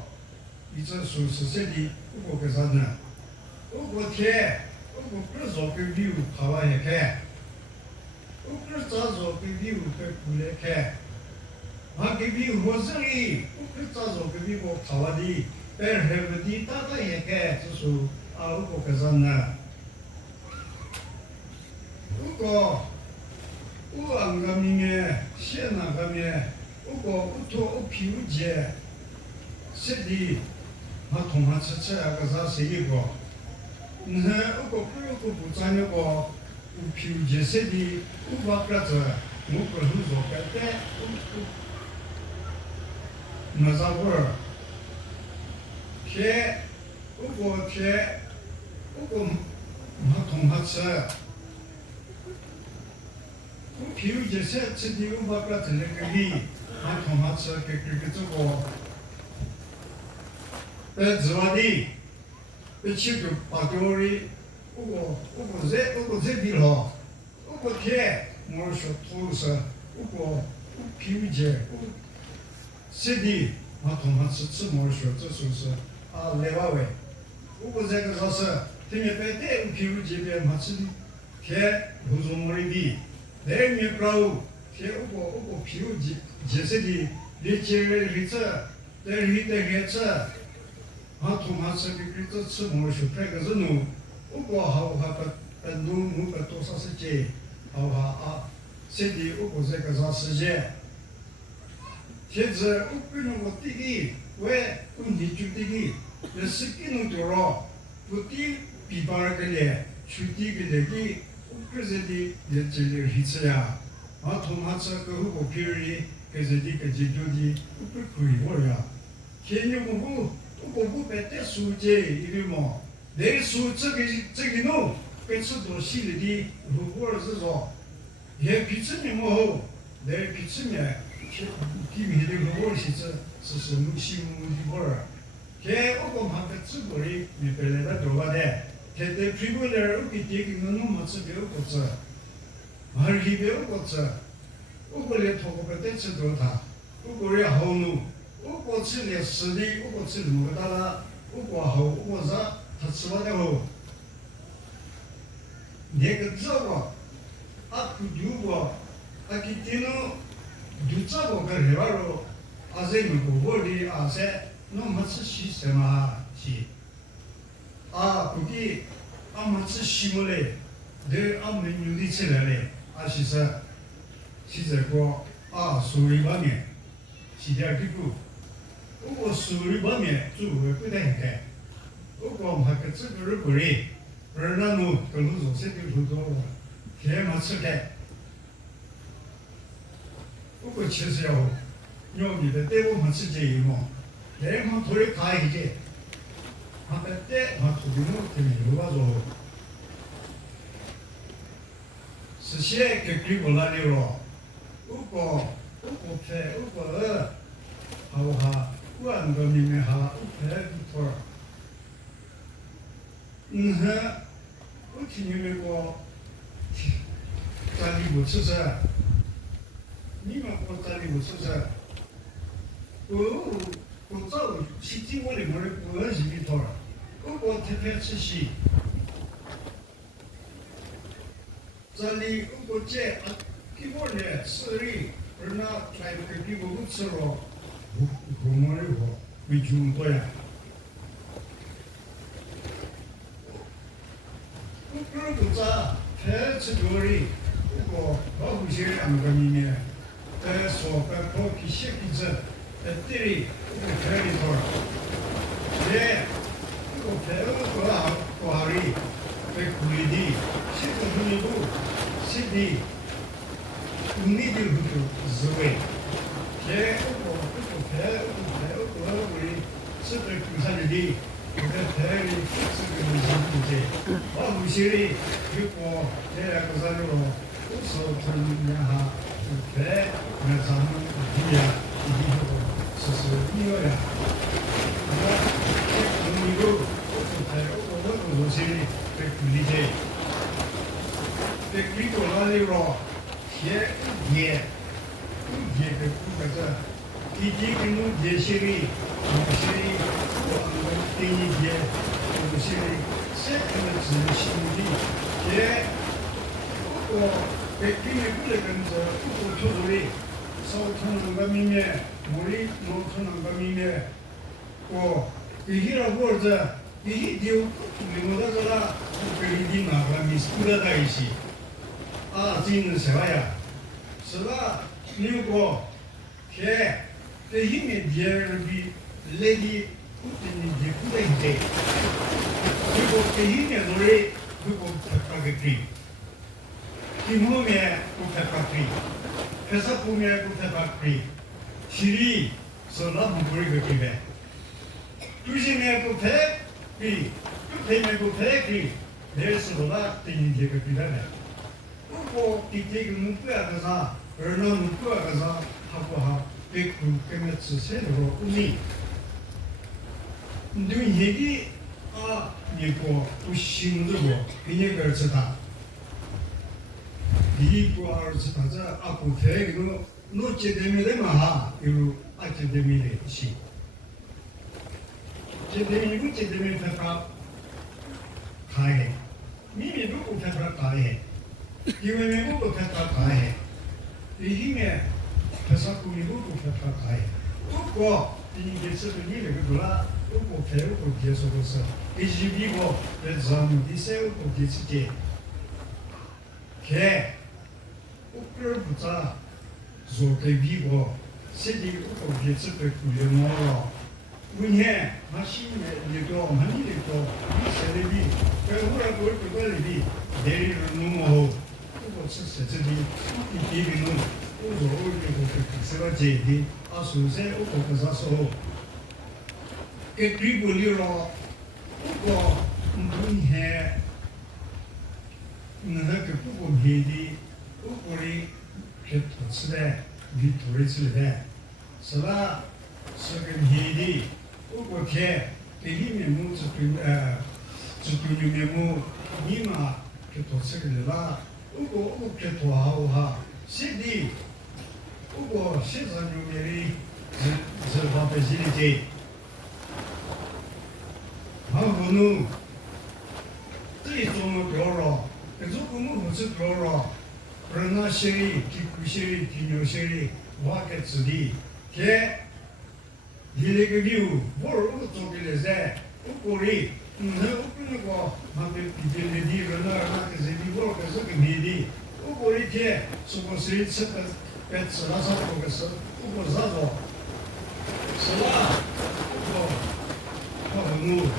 一直说是谁的，我干啥呢？我天，我不是说给礼物卡我也看，我不是咋说给礼物给过来看，马给礼物我这里，我不是咋说给礼物卡我的。但是问题大家也看，就说啊，如果干啥呢？如果我按个面，写那个面，如果我做我皮肤节，实地，我同行吃那个啥是一个，你看我不沾那个，我皮肤节实地，我把个子，我不能说个的，那啥味儿。天，我同学吃，我皮肤节吃的我把个子那个里，我同学吃给这个，之外的，吃就把掉的，我这边了，我天，我说土是，我皮肤节，吃的，我同学吃么说这说是。啊，来吧喂！我这个说是，今年白带我皮肤这边没吃的，天不中我的比，来年不老，天我皮肤结实的，你接来日子，来日子，啊，同学吃的日子吃么说这个是弄，我好把弄个多少时间，好吧啊，现在我这个啥时间？现在我跟我弟弟。喂，我你就这个，那是给弄掉了，不地比巴那个嘞，去地个那个，我个人的也这里黑吃呀，啊，同行吃个我皮儿的，个人的个解决的，我不可以我呀，天天我白带书记一个嘛，那书这个弄，跟吃多稀了的，我是说，也比这面么好，那比这面。地面的我是是木西木的味儿，天我怕个吃过的，你本来那多吧的，天天屁股那儿我给爹给我弄么吃别个吃，而里边我吃，我来拖个不得吃多它，我也好弄，我吃的是的，我吃那么大了，我好我啥他吃完了后，那个知道啊不丢我，啊给电脑。就这个个里边儿，啊，这个过的啊噻，那么吃西什么西？啊，估计啊么吃西么嘞？这啊没牛的起来嘞，啊其实这个啊手里方面，是点这个，我手里方面做的不太开，我还个这个是不嘞，而那侬跟路做些的路多了，天没吃开。我其实要你的对我们自己嘛， 내만 돌에 가 이제 아까 때 도비는 때문에 이거가지고 스시에 격리 몰라리로 웃고 패 웃고 하고하 우한 거님에 하 패 부터 우티님이고 자리 못 써서 니만 꼭 자리 못 써서 또 시티원이 뭐를 구하시기 돌아 그거 태페치시 자리 그거째 기본에 쓰리 얼마 트라이브 기고 묵서로 공원이고 위중 거야 그런 거자 패치돌이 그거 거부실 안감이네 그래서 그 기시기서 애들이 배를 돌아 네 그거 배우고 고하리 그 구리디 시도분이고 시디 운이들 그도 저에 제 그거 배우고 우리 스들 군사들이 그 배를 쓰는 이제 무실이 그리고 내가 그 사람으로 우서 전야하 배 나사는 비야 이기고 스스로야 그리고 배우고 무실이 그 군이제 그리고 나리로 예 그 그래서 이기는 예시리 무실이 띵이게 무실이 세트는 진심이 백김에 끓여가면서 초조리 서울천은 감임에 물이 노천은 감임에 이히라고 그러자 이히 디오 리모다더라 그리디 나가미 스쿠다다 이시 지는 세와야 세와 미우고 그 힘에 디에르비 레디 쿠티니 디쿠데이데 그리고 그 힘에 노래 그거 백박이 김홈에 구태박리, 회사품에 구태박리, 실이 설라무 버리고 기배, 두심에 구태박리, 두템에 구태박리, 내일서보다 띵이제 그 기다네. 그리고 이때그 문구야가서 얼마 문구야가서 하고 백구 깨매서 새로 우리 근데 얘기 이거 부심들고 그냥 걸쳐다. 이거 알아서 가자. 아고 대로 놓지 되면 마. 이거 아치 되면 시. 제대로 이거 제대로 페파 가해. 미미도 꼭 페파 가해. 이외에도 꼭 페파 가해. 이 힘에 페사꾸미도 꼭 페파 가해. 그거 이게 쓰더니 그거라 그거 배우고 계속해서 이집이고 그래서 디세우고 디스게 개 ukker부터 조개비고 세디 ukker게 ጽፈኩልኖሮ 운해 마시메 이거 많이도 세레비 그거라 그거리 데리를 누모 그거 쓰세지 이기는 우도 올리고 그 세가제디 아수세 ukker가서 그 그리고리로 그거 운해 그 부분 헤디 우리 개토스데 비토리스데 서라 서근 헤디 우고케 개힘의 주투님의 니마 개토스게라 우고 개토하우하 시디 우고 시선유메리 저바베지리제 하고는 이种 별로 그래서 무슨 별로 그러나 시리 기쿠시리 디뇨시리 와켓스디 개 딜레그비우 뭘 어떻게래세 우리 너고 한번 비빌레디 그러나 그제디 뭘 그래서 그 미디 우리 개 소고스리 셋 배츠라서 거기서 우고 자도 서라 우고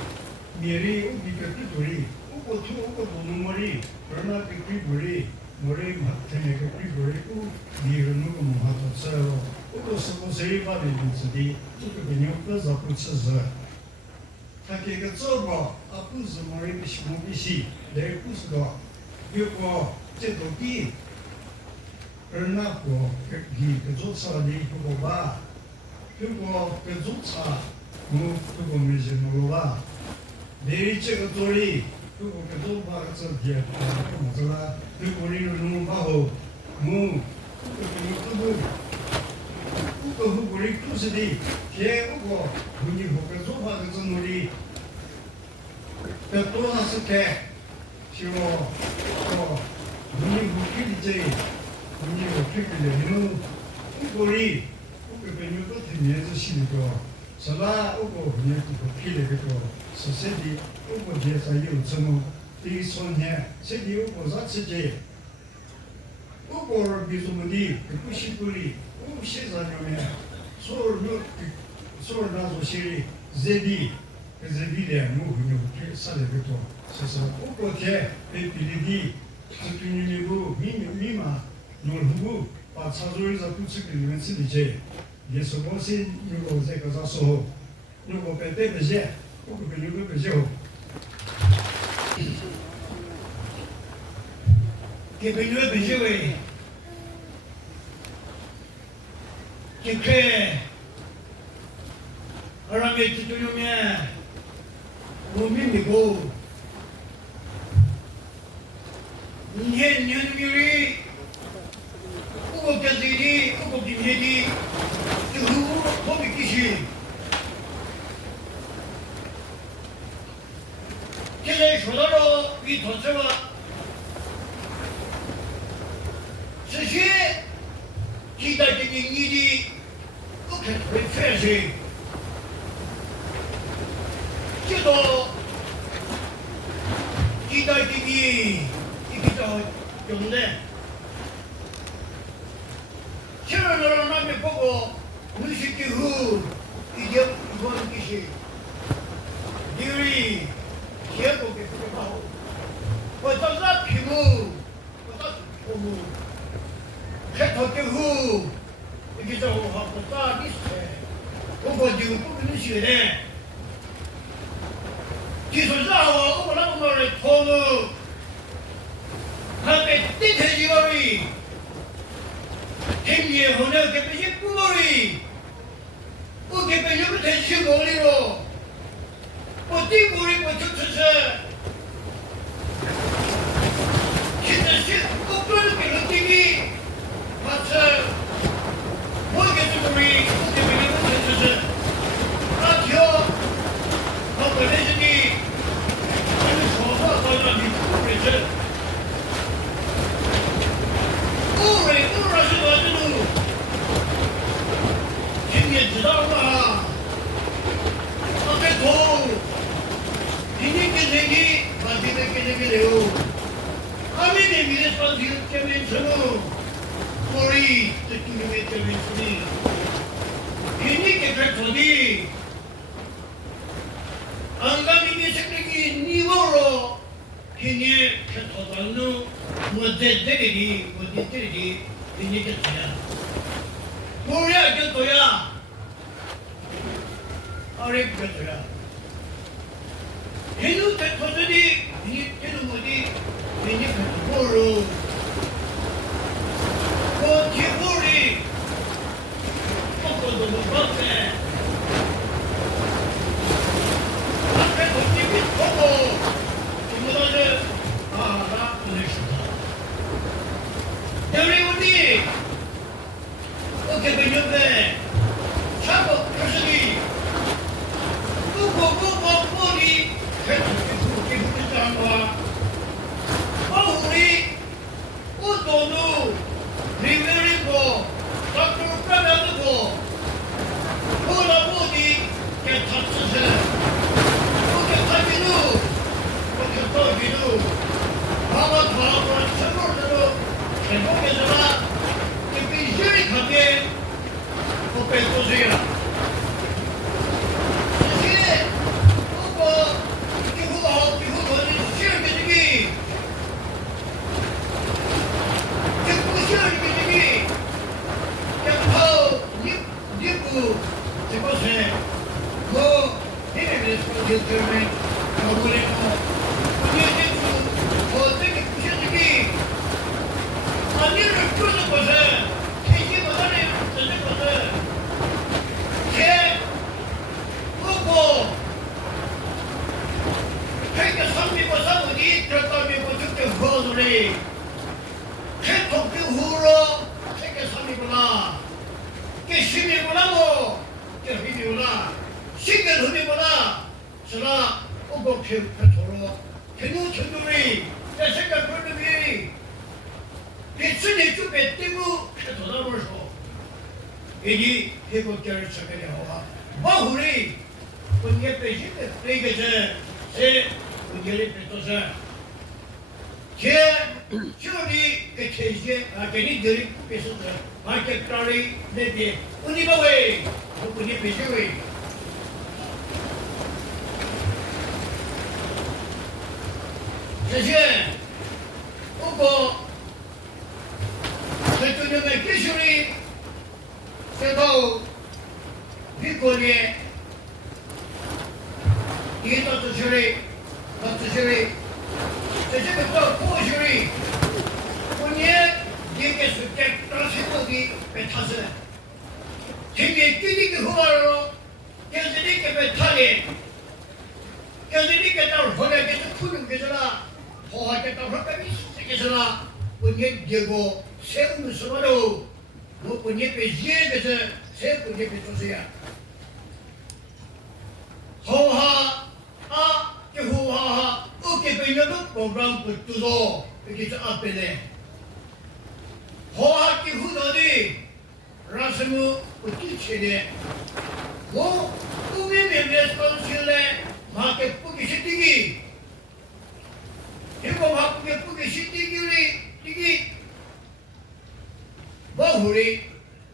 미리 우리가 뒤돌이 우고 보는 머리 그러나 그 머리 머리 막대에 그 그리고 니를 누구 뭐 하도 써요. 그것은 무슨 말인지 그 그냥 그래서 붙여서 타게 그 저거 아프스 머리 비시 내 구스가 이거 제도기 얼마고 그 조사니 그거 봐 그거 그 조사 뭐 그거 뭐지 뭐 봐. 내일 저거 돌이 그거 그 조사가 저기야 그 뭐더라 그 우리를 너무 봐고 뭐 그거 우리 쿠스디 개고 우리 그거 조사가 저 우리 그 또나서 개 지금 우리 무기리지 우리 무기리지 이놈 우리 그 배우 같은 예수 신이고 살아 오고 그냥 그 필요해도 서세디 오고 제사 요청은 이 손에 세디 오고 자체제 오고 비즈무디 그 시불이 오 시자녀에 서울 나서 시리 제디 제디에 무그녀 살레베토 서서 오고게 베빌리디 스키니미부 미마 놀부 파차조에서 붙이기는 쓰리제 예수 모신 이거 제가 자서 이거 베베제 오고 베르고 베죠 que beño beño que cree ahora me titulo me 몸이고 년년들이 우고께들이 우고김들이 그 법이기시 그래 소다로 이 도처가 스시 기다리는 일이 그렇게 회피해서 저도 기다리기 이기도 좋은데 천원으로 남이 보고 문식기 후 이게 이번 기시 니리 기억보기 부족하고 어쩌다 피무 어쩌다 피무 개토기 후 이기도 하고 딱 있어 그거 지금 뽑는 시간에 기술자와 어머나 말을 통을 한배 띠태지거리 행위에 혼에 개빼시 꾸거리 그 개빼시를 대시 거리로 띠구리 꽂혀쳐서 진짜시 꾹꾹 깨끗이 맞춰 모르겠으면 그 개빼시를 꽂혀쳐서 아티어 그래서니 소소하다 미국에서 우울하시고 가지고 힘이 지나가 어깨도 비니께 생기 마지막에 생기래요 아멘의 미래선 뒤에면서는 우리 뜻중에 때문에 비니께 결토니 안감이 생각이 니고로 힘이 펴도달누 못대들이 힘이 겠어야 뭐야 겠어야 아래 겠어야 해누 태토들이 힘이 되는 거지 힘이 겠어로 그 기분이 먹고도 못 봤대 보고 주문하는 나 보내신다. 우리 어깨 근육에 차고 표시니 끄고 머리 계속 기분이 짠 거야. 우리 때문에 겨울에는 우리의 어떻게 부셔지기 아니를 부르는 것은 태기보다는 쓰는 것은 개 먹고 그러니까 선미고 사무니 그렇다면 그때 후원으로 태통기 후로 그러니까 선미구나 그 심이구나 그 힘이구나 신경 흠이구나 저나 오고 표토로 견우 천둥이 내 생각 걸음이 비순이 주배 띄고 표토나물소 이니 회복결을 처근해 하와 마후리 본예 빼시게 빼게제 제 본예를 빼도서 제 저리 그 체제 괜히 들이 빼서서 마켓 깔이 내게 우니바웨이 본예 빼시웨이 대신 오고 대통령의 기술이 그래도 비권이 이게 또 뜻이 대신에 또 보시리 본예 이게 숙제 또 생각이 뱉어서 되게 끼리게 후발로 계속이게 뱉하니 계속이게 또 보내게서 푸는 게잖아 호하겠다 그럴까니 쓰겠으나 본예 되고 세우는 수마로 뭐 본예 빼지에서 세 본예 빼주세요 호하 호하 어깨 빼면은 몸랑 붙두도 이렇게 저 앞에네 호하 후더니 라스무 어찌 체네 뭐 꿈이 몇몇 실래 마게 뿌기 시티기 이거 바쁘게 뿌기 시티기리 뛰기 뭐 우리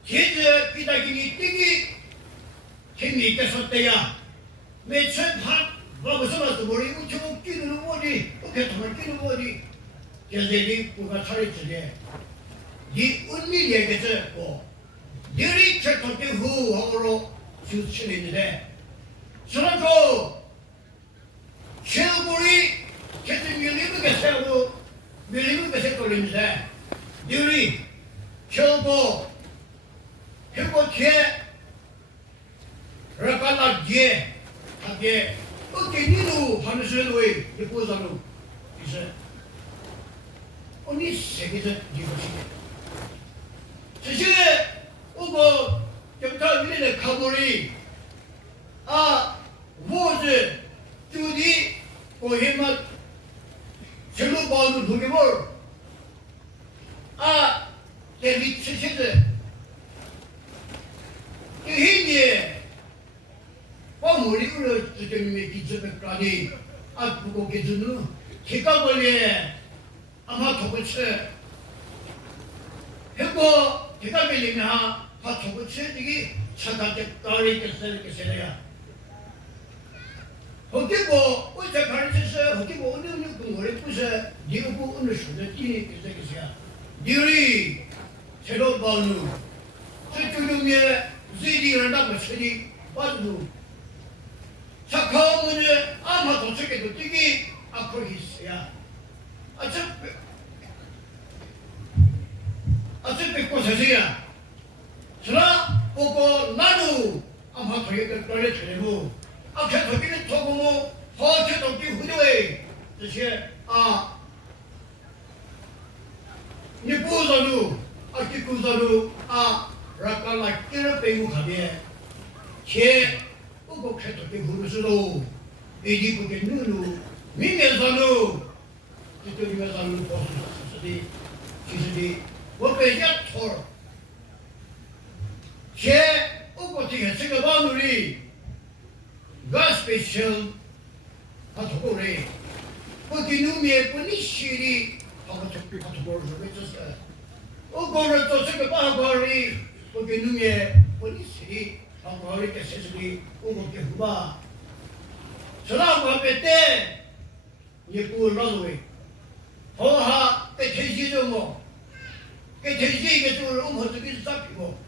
제자 기다기니 뛰기 힘이 있겠을 때야 매천 한 뭐무슨 말도 모르고 저거 끼는 거지 어깨 통을 끼는 거지 여자들이 누가 차려주네 네 은밀 얘기해서 뭐 너리 철통기 후하로 주치는데 저런도 최고리 계속 밀리는 게 세우고 밀리는 게 세돌리는데 너리 최고 그리고 뒤에 라깔라 뒤에 하게 어깨 니도 하면서 왜 예쁘다는 이제 언니 세계에서 이것이게 사실에 오고 경찰 밀리는 가보리 무엇을 주디 고해만 절로 봐도 도개볼 대리 치시드 이 힘이 머리 울어 주님의 기적까지 아프고 계시는 기가벌리에 아마 도구체 했고 기가벌리나 다 도구체 이게 차단적 깔이 있겠어야 어디고 어제 가르쳤어요 어디고 어느 공부를 부서 니가 뭐 어느 순간 뛰겠어야 니리 새로 봐는 저쪽에 지리를 나고 서리 봐도 착하면 아마 도착해도 뛰기 앞으로 있어야 뺏고 세세야 저나 보고 나도 아마 도착해 떨려 되고 앞에 도끼는 토고모 허체 도끼 후대에 뜻이 니 부서도 아끼 부서도 라깔라 끼를 빼고 가게 제 꼭해 도끼 후르스도 이디 그게 누누 미면서는 저쪽이면서는 보수서디 기술이 뭐빼야 톨 제 꼭어떻게 생각봐 우리 가 스페셜 파토고래 거기 누미에 뿐이 시리 파토고를 해줬어요 거를 또 생각하고리 거기 누미에 뿐이 시리 파토고를 깨세서리 오고게 후바 전화하고 앞에 때 예쁘을 놔두이 허하 때 대시죠 뭐 그 대시 이게 좀 어떻게 잡히고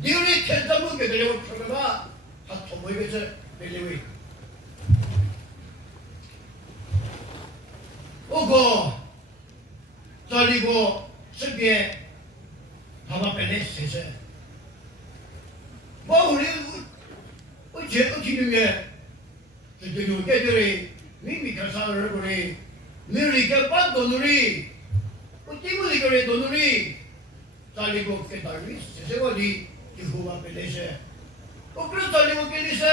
니우리 텐자 먹게 되려고 표가가 다 토모이게서 되려고 오고 잘리고 습게 밥아 빼내 세세 뭐 우리 어찌는게 저기 깨들이 미미 가사를 그래 미리가 빠도누리 어찌고리 그래 도누리 잘리고 깨달리 세세거리 기후가 빼내세 그래 잘리고 깨내세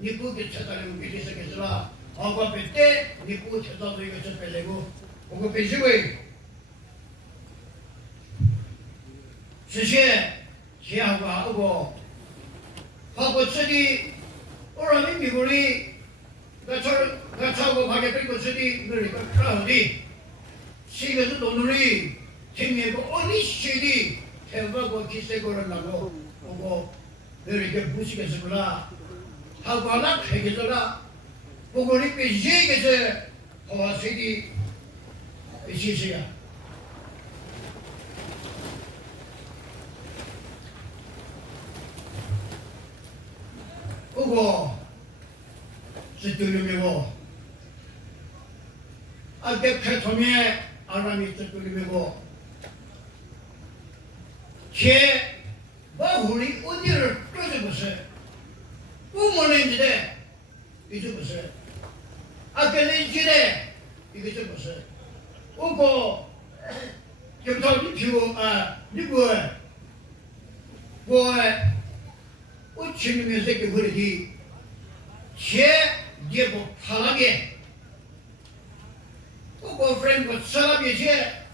니쁘게 쳐달리고 깨내세 계서라 아까 뺄때 니쁘게 쳐다도 이거 쳐 빼내고 그거 빼시고 시시에 시하고 하고 하고 쓰디 오라미 미고리 가차고 가게 끌고 쓰디 그러니까 그러디 시에서 돈으리 생기고 어디 시디 태우고 기세고를 나고 오고 이렇게 무시겠으구나 하고 하나 회계더라 보고리 빼시게서 허와 쓰디 시시야 오고 스토리미고 아때 패톰에 아람이 스토리미고 제 바울이 어디를 끌어보세요 꿈을낸지대 이거 보세요 아까는 지대 이거 보세요 오고 여기서 피고 누구에 뭐에 우치는 새끼 버리지 제 예보 파라게 오고 프렌드 사람이 제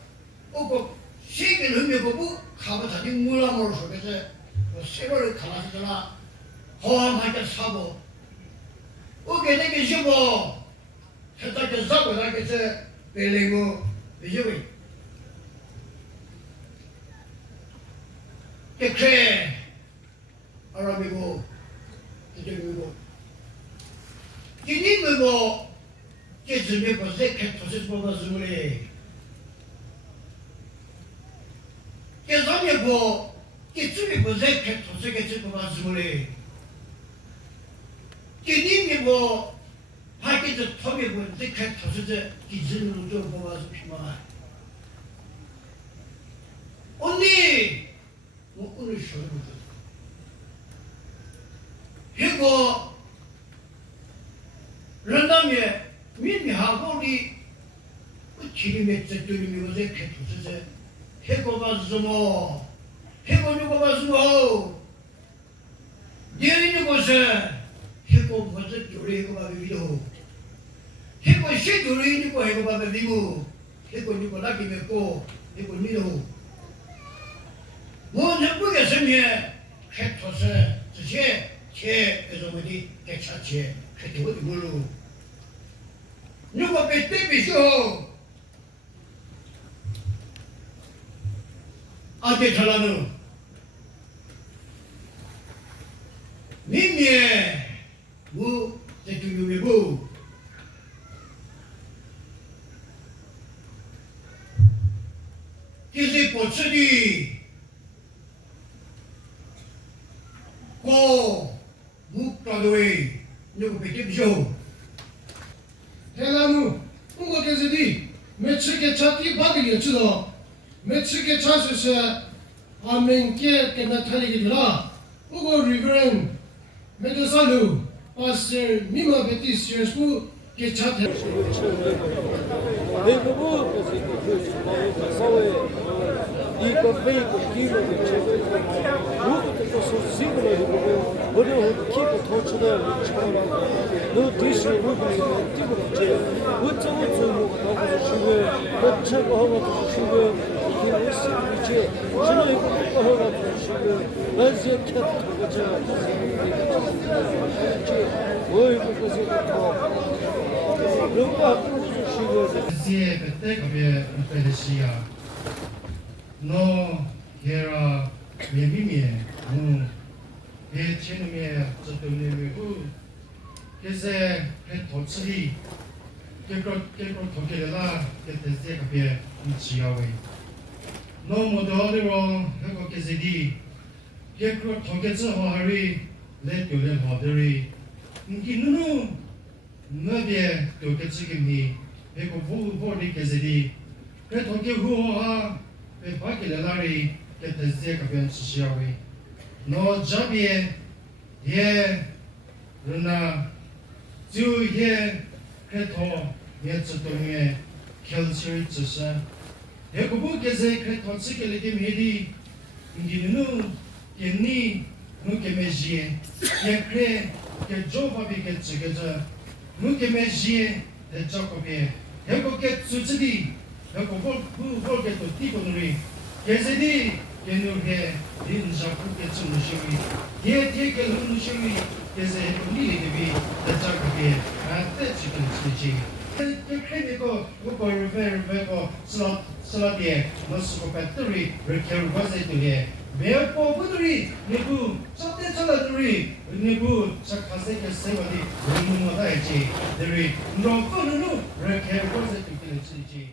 오고 세계를 흐며보고 가보다니 물라모를 속에서 세월을 갈아주더라 호황하게 사고 오게 내게 쉬고 세탁에 사고 나게서 빼내고 이제고 그래 아람이고 이제고 이니고 제주에 보세 캐토스 보가스물에 계산해고 제주에 보세 캐토스 캐토스 보가스물에 이니고 밖에서 톱에 보세 캐토스 기준으로 좀 보가스 피마 언니 뭐 오늘 쉬어보자 그리고 런담에 민미하고 우리 지림의 뜻들이며 어제 캐투스에 해고가스모 해고누고가스모 내리는 곳에 해고 뭐지 요리 해고바비도 해고 시도리 있고 해고바비고 해고 누고 나기 맺고 해고 니도 뭔 보겠으면 캐투스 저게 제 어머니 개차체 그때 어디 물로 누가 뺏대비쇼 아재 잘라는 님예 뭐 대통령이 뭐 기세 보츠니 고 묵가도에 누구 뺏대비쇼 대나무 홍보께서디 매치게 차티 받으려 주도 매치게 차수서 아멘께 깨나타리기라 우고 리브렌 메도살루 파스터 미마 베티스여스부 게차테 e convém contigo que chegou muito que eu sou símbolo do meu quando eu fico torturado no disse no tipo de muito no chegou no chegou no chegou que é esse que chegou no chegou mas eu quero oi porque Zie bete kame upedesia no hera memimie mu he chenumie zotumne gu kese he totsri kekro tokelela ketese kame chiawe no mododero heko kesedi kekro toketse hoari let yolen hoderi nginunu nabie toketse gimi 배고 보리 계절이 그 도쿄 후와 배 밖에 나라리 그때 가변 시시하위 너 잡이에 예 그러나 주예 그래도 예츠동에 결실 주사 배고 계절 그 도시kel이 미리 인기는 얘니 누게 메지에 예크레 게 조바비게 지게자 누게 메지에 대적업에 해고게 수지디 해고 볼게 또 띠고누리 예세디 예누게 인자쿠게 쯤누시위 예티게 누시위 예세 해고니리게비 대적업에 아때 지금 지지 그래도 그거 베고 슬라디에 머스고 배터리 이렇게 버세도에 매번 분들이 내부 첫째 전화들이 내부 착하세게 세워디 너무나 해지 내리 너 거는 이렇게 버세도 있지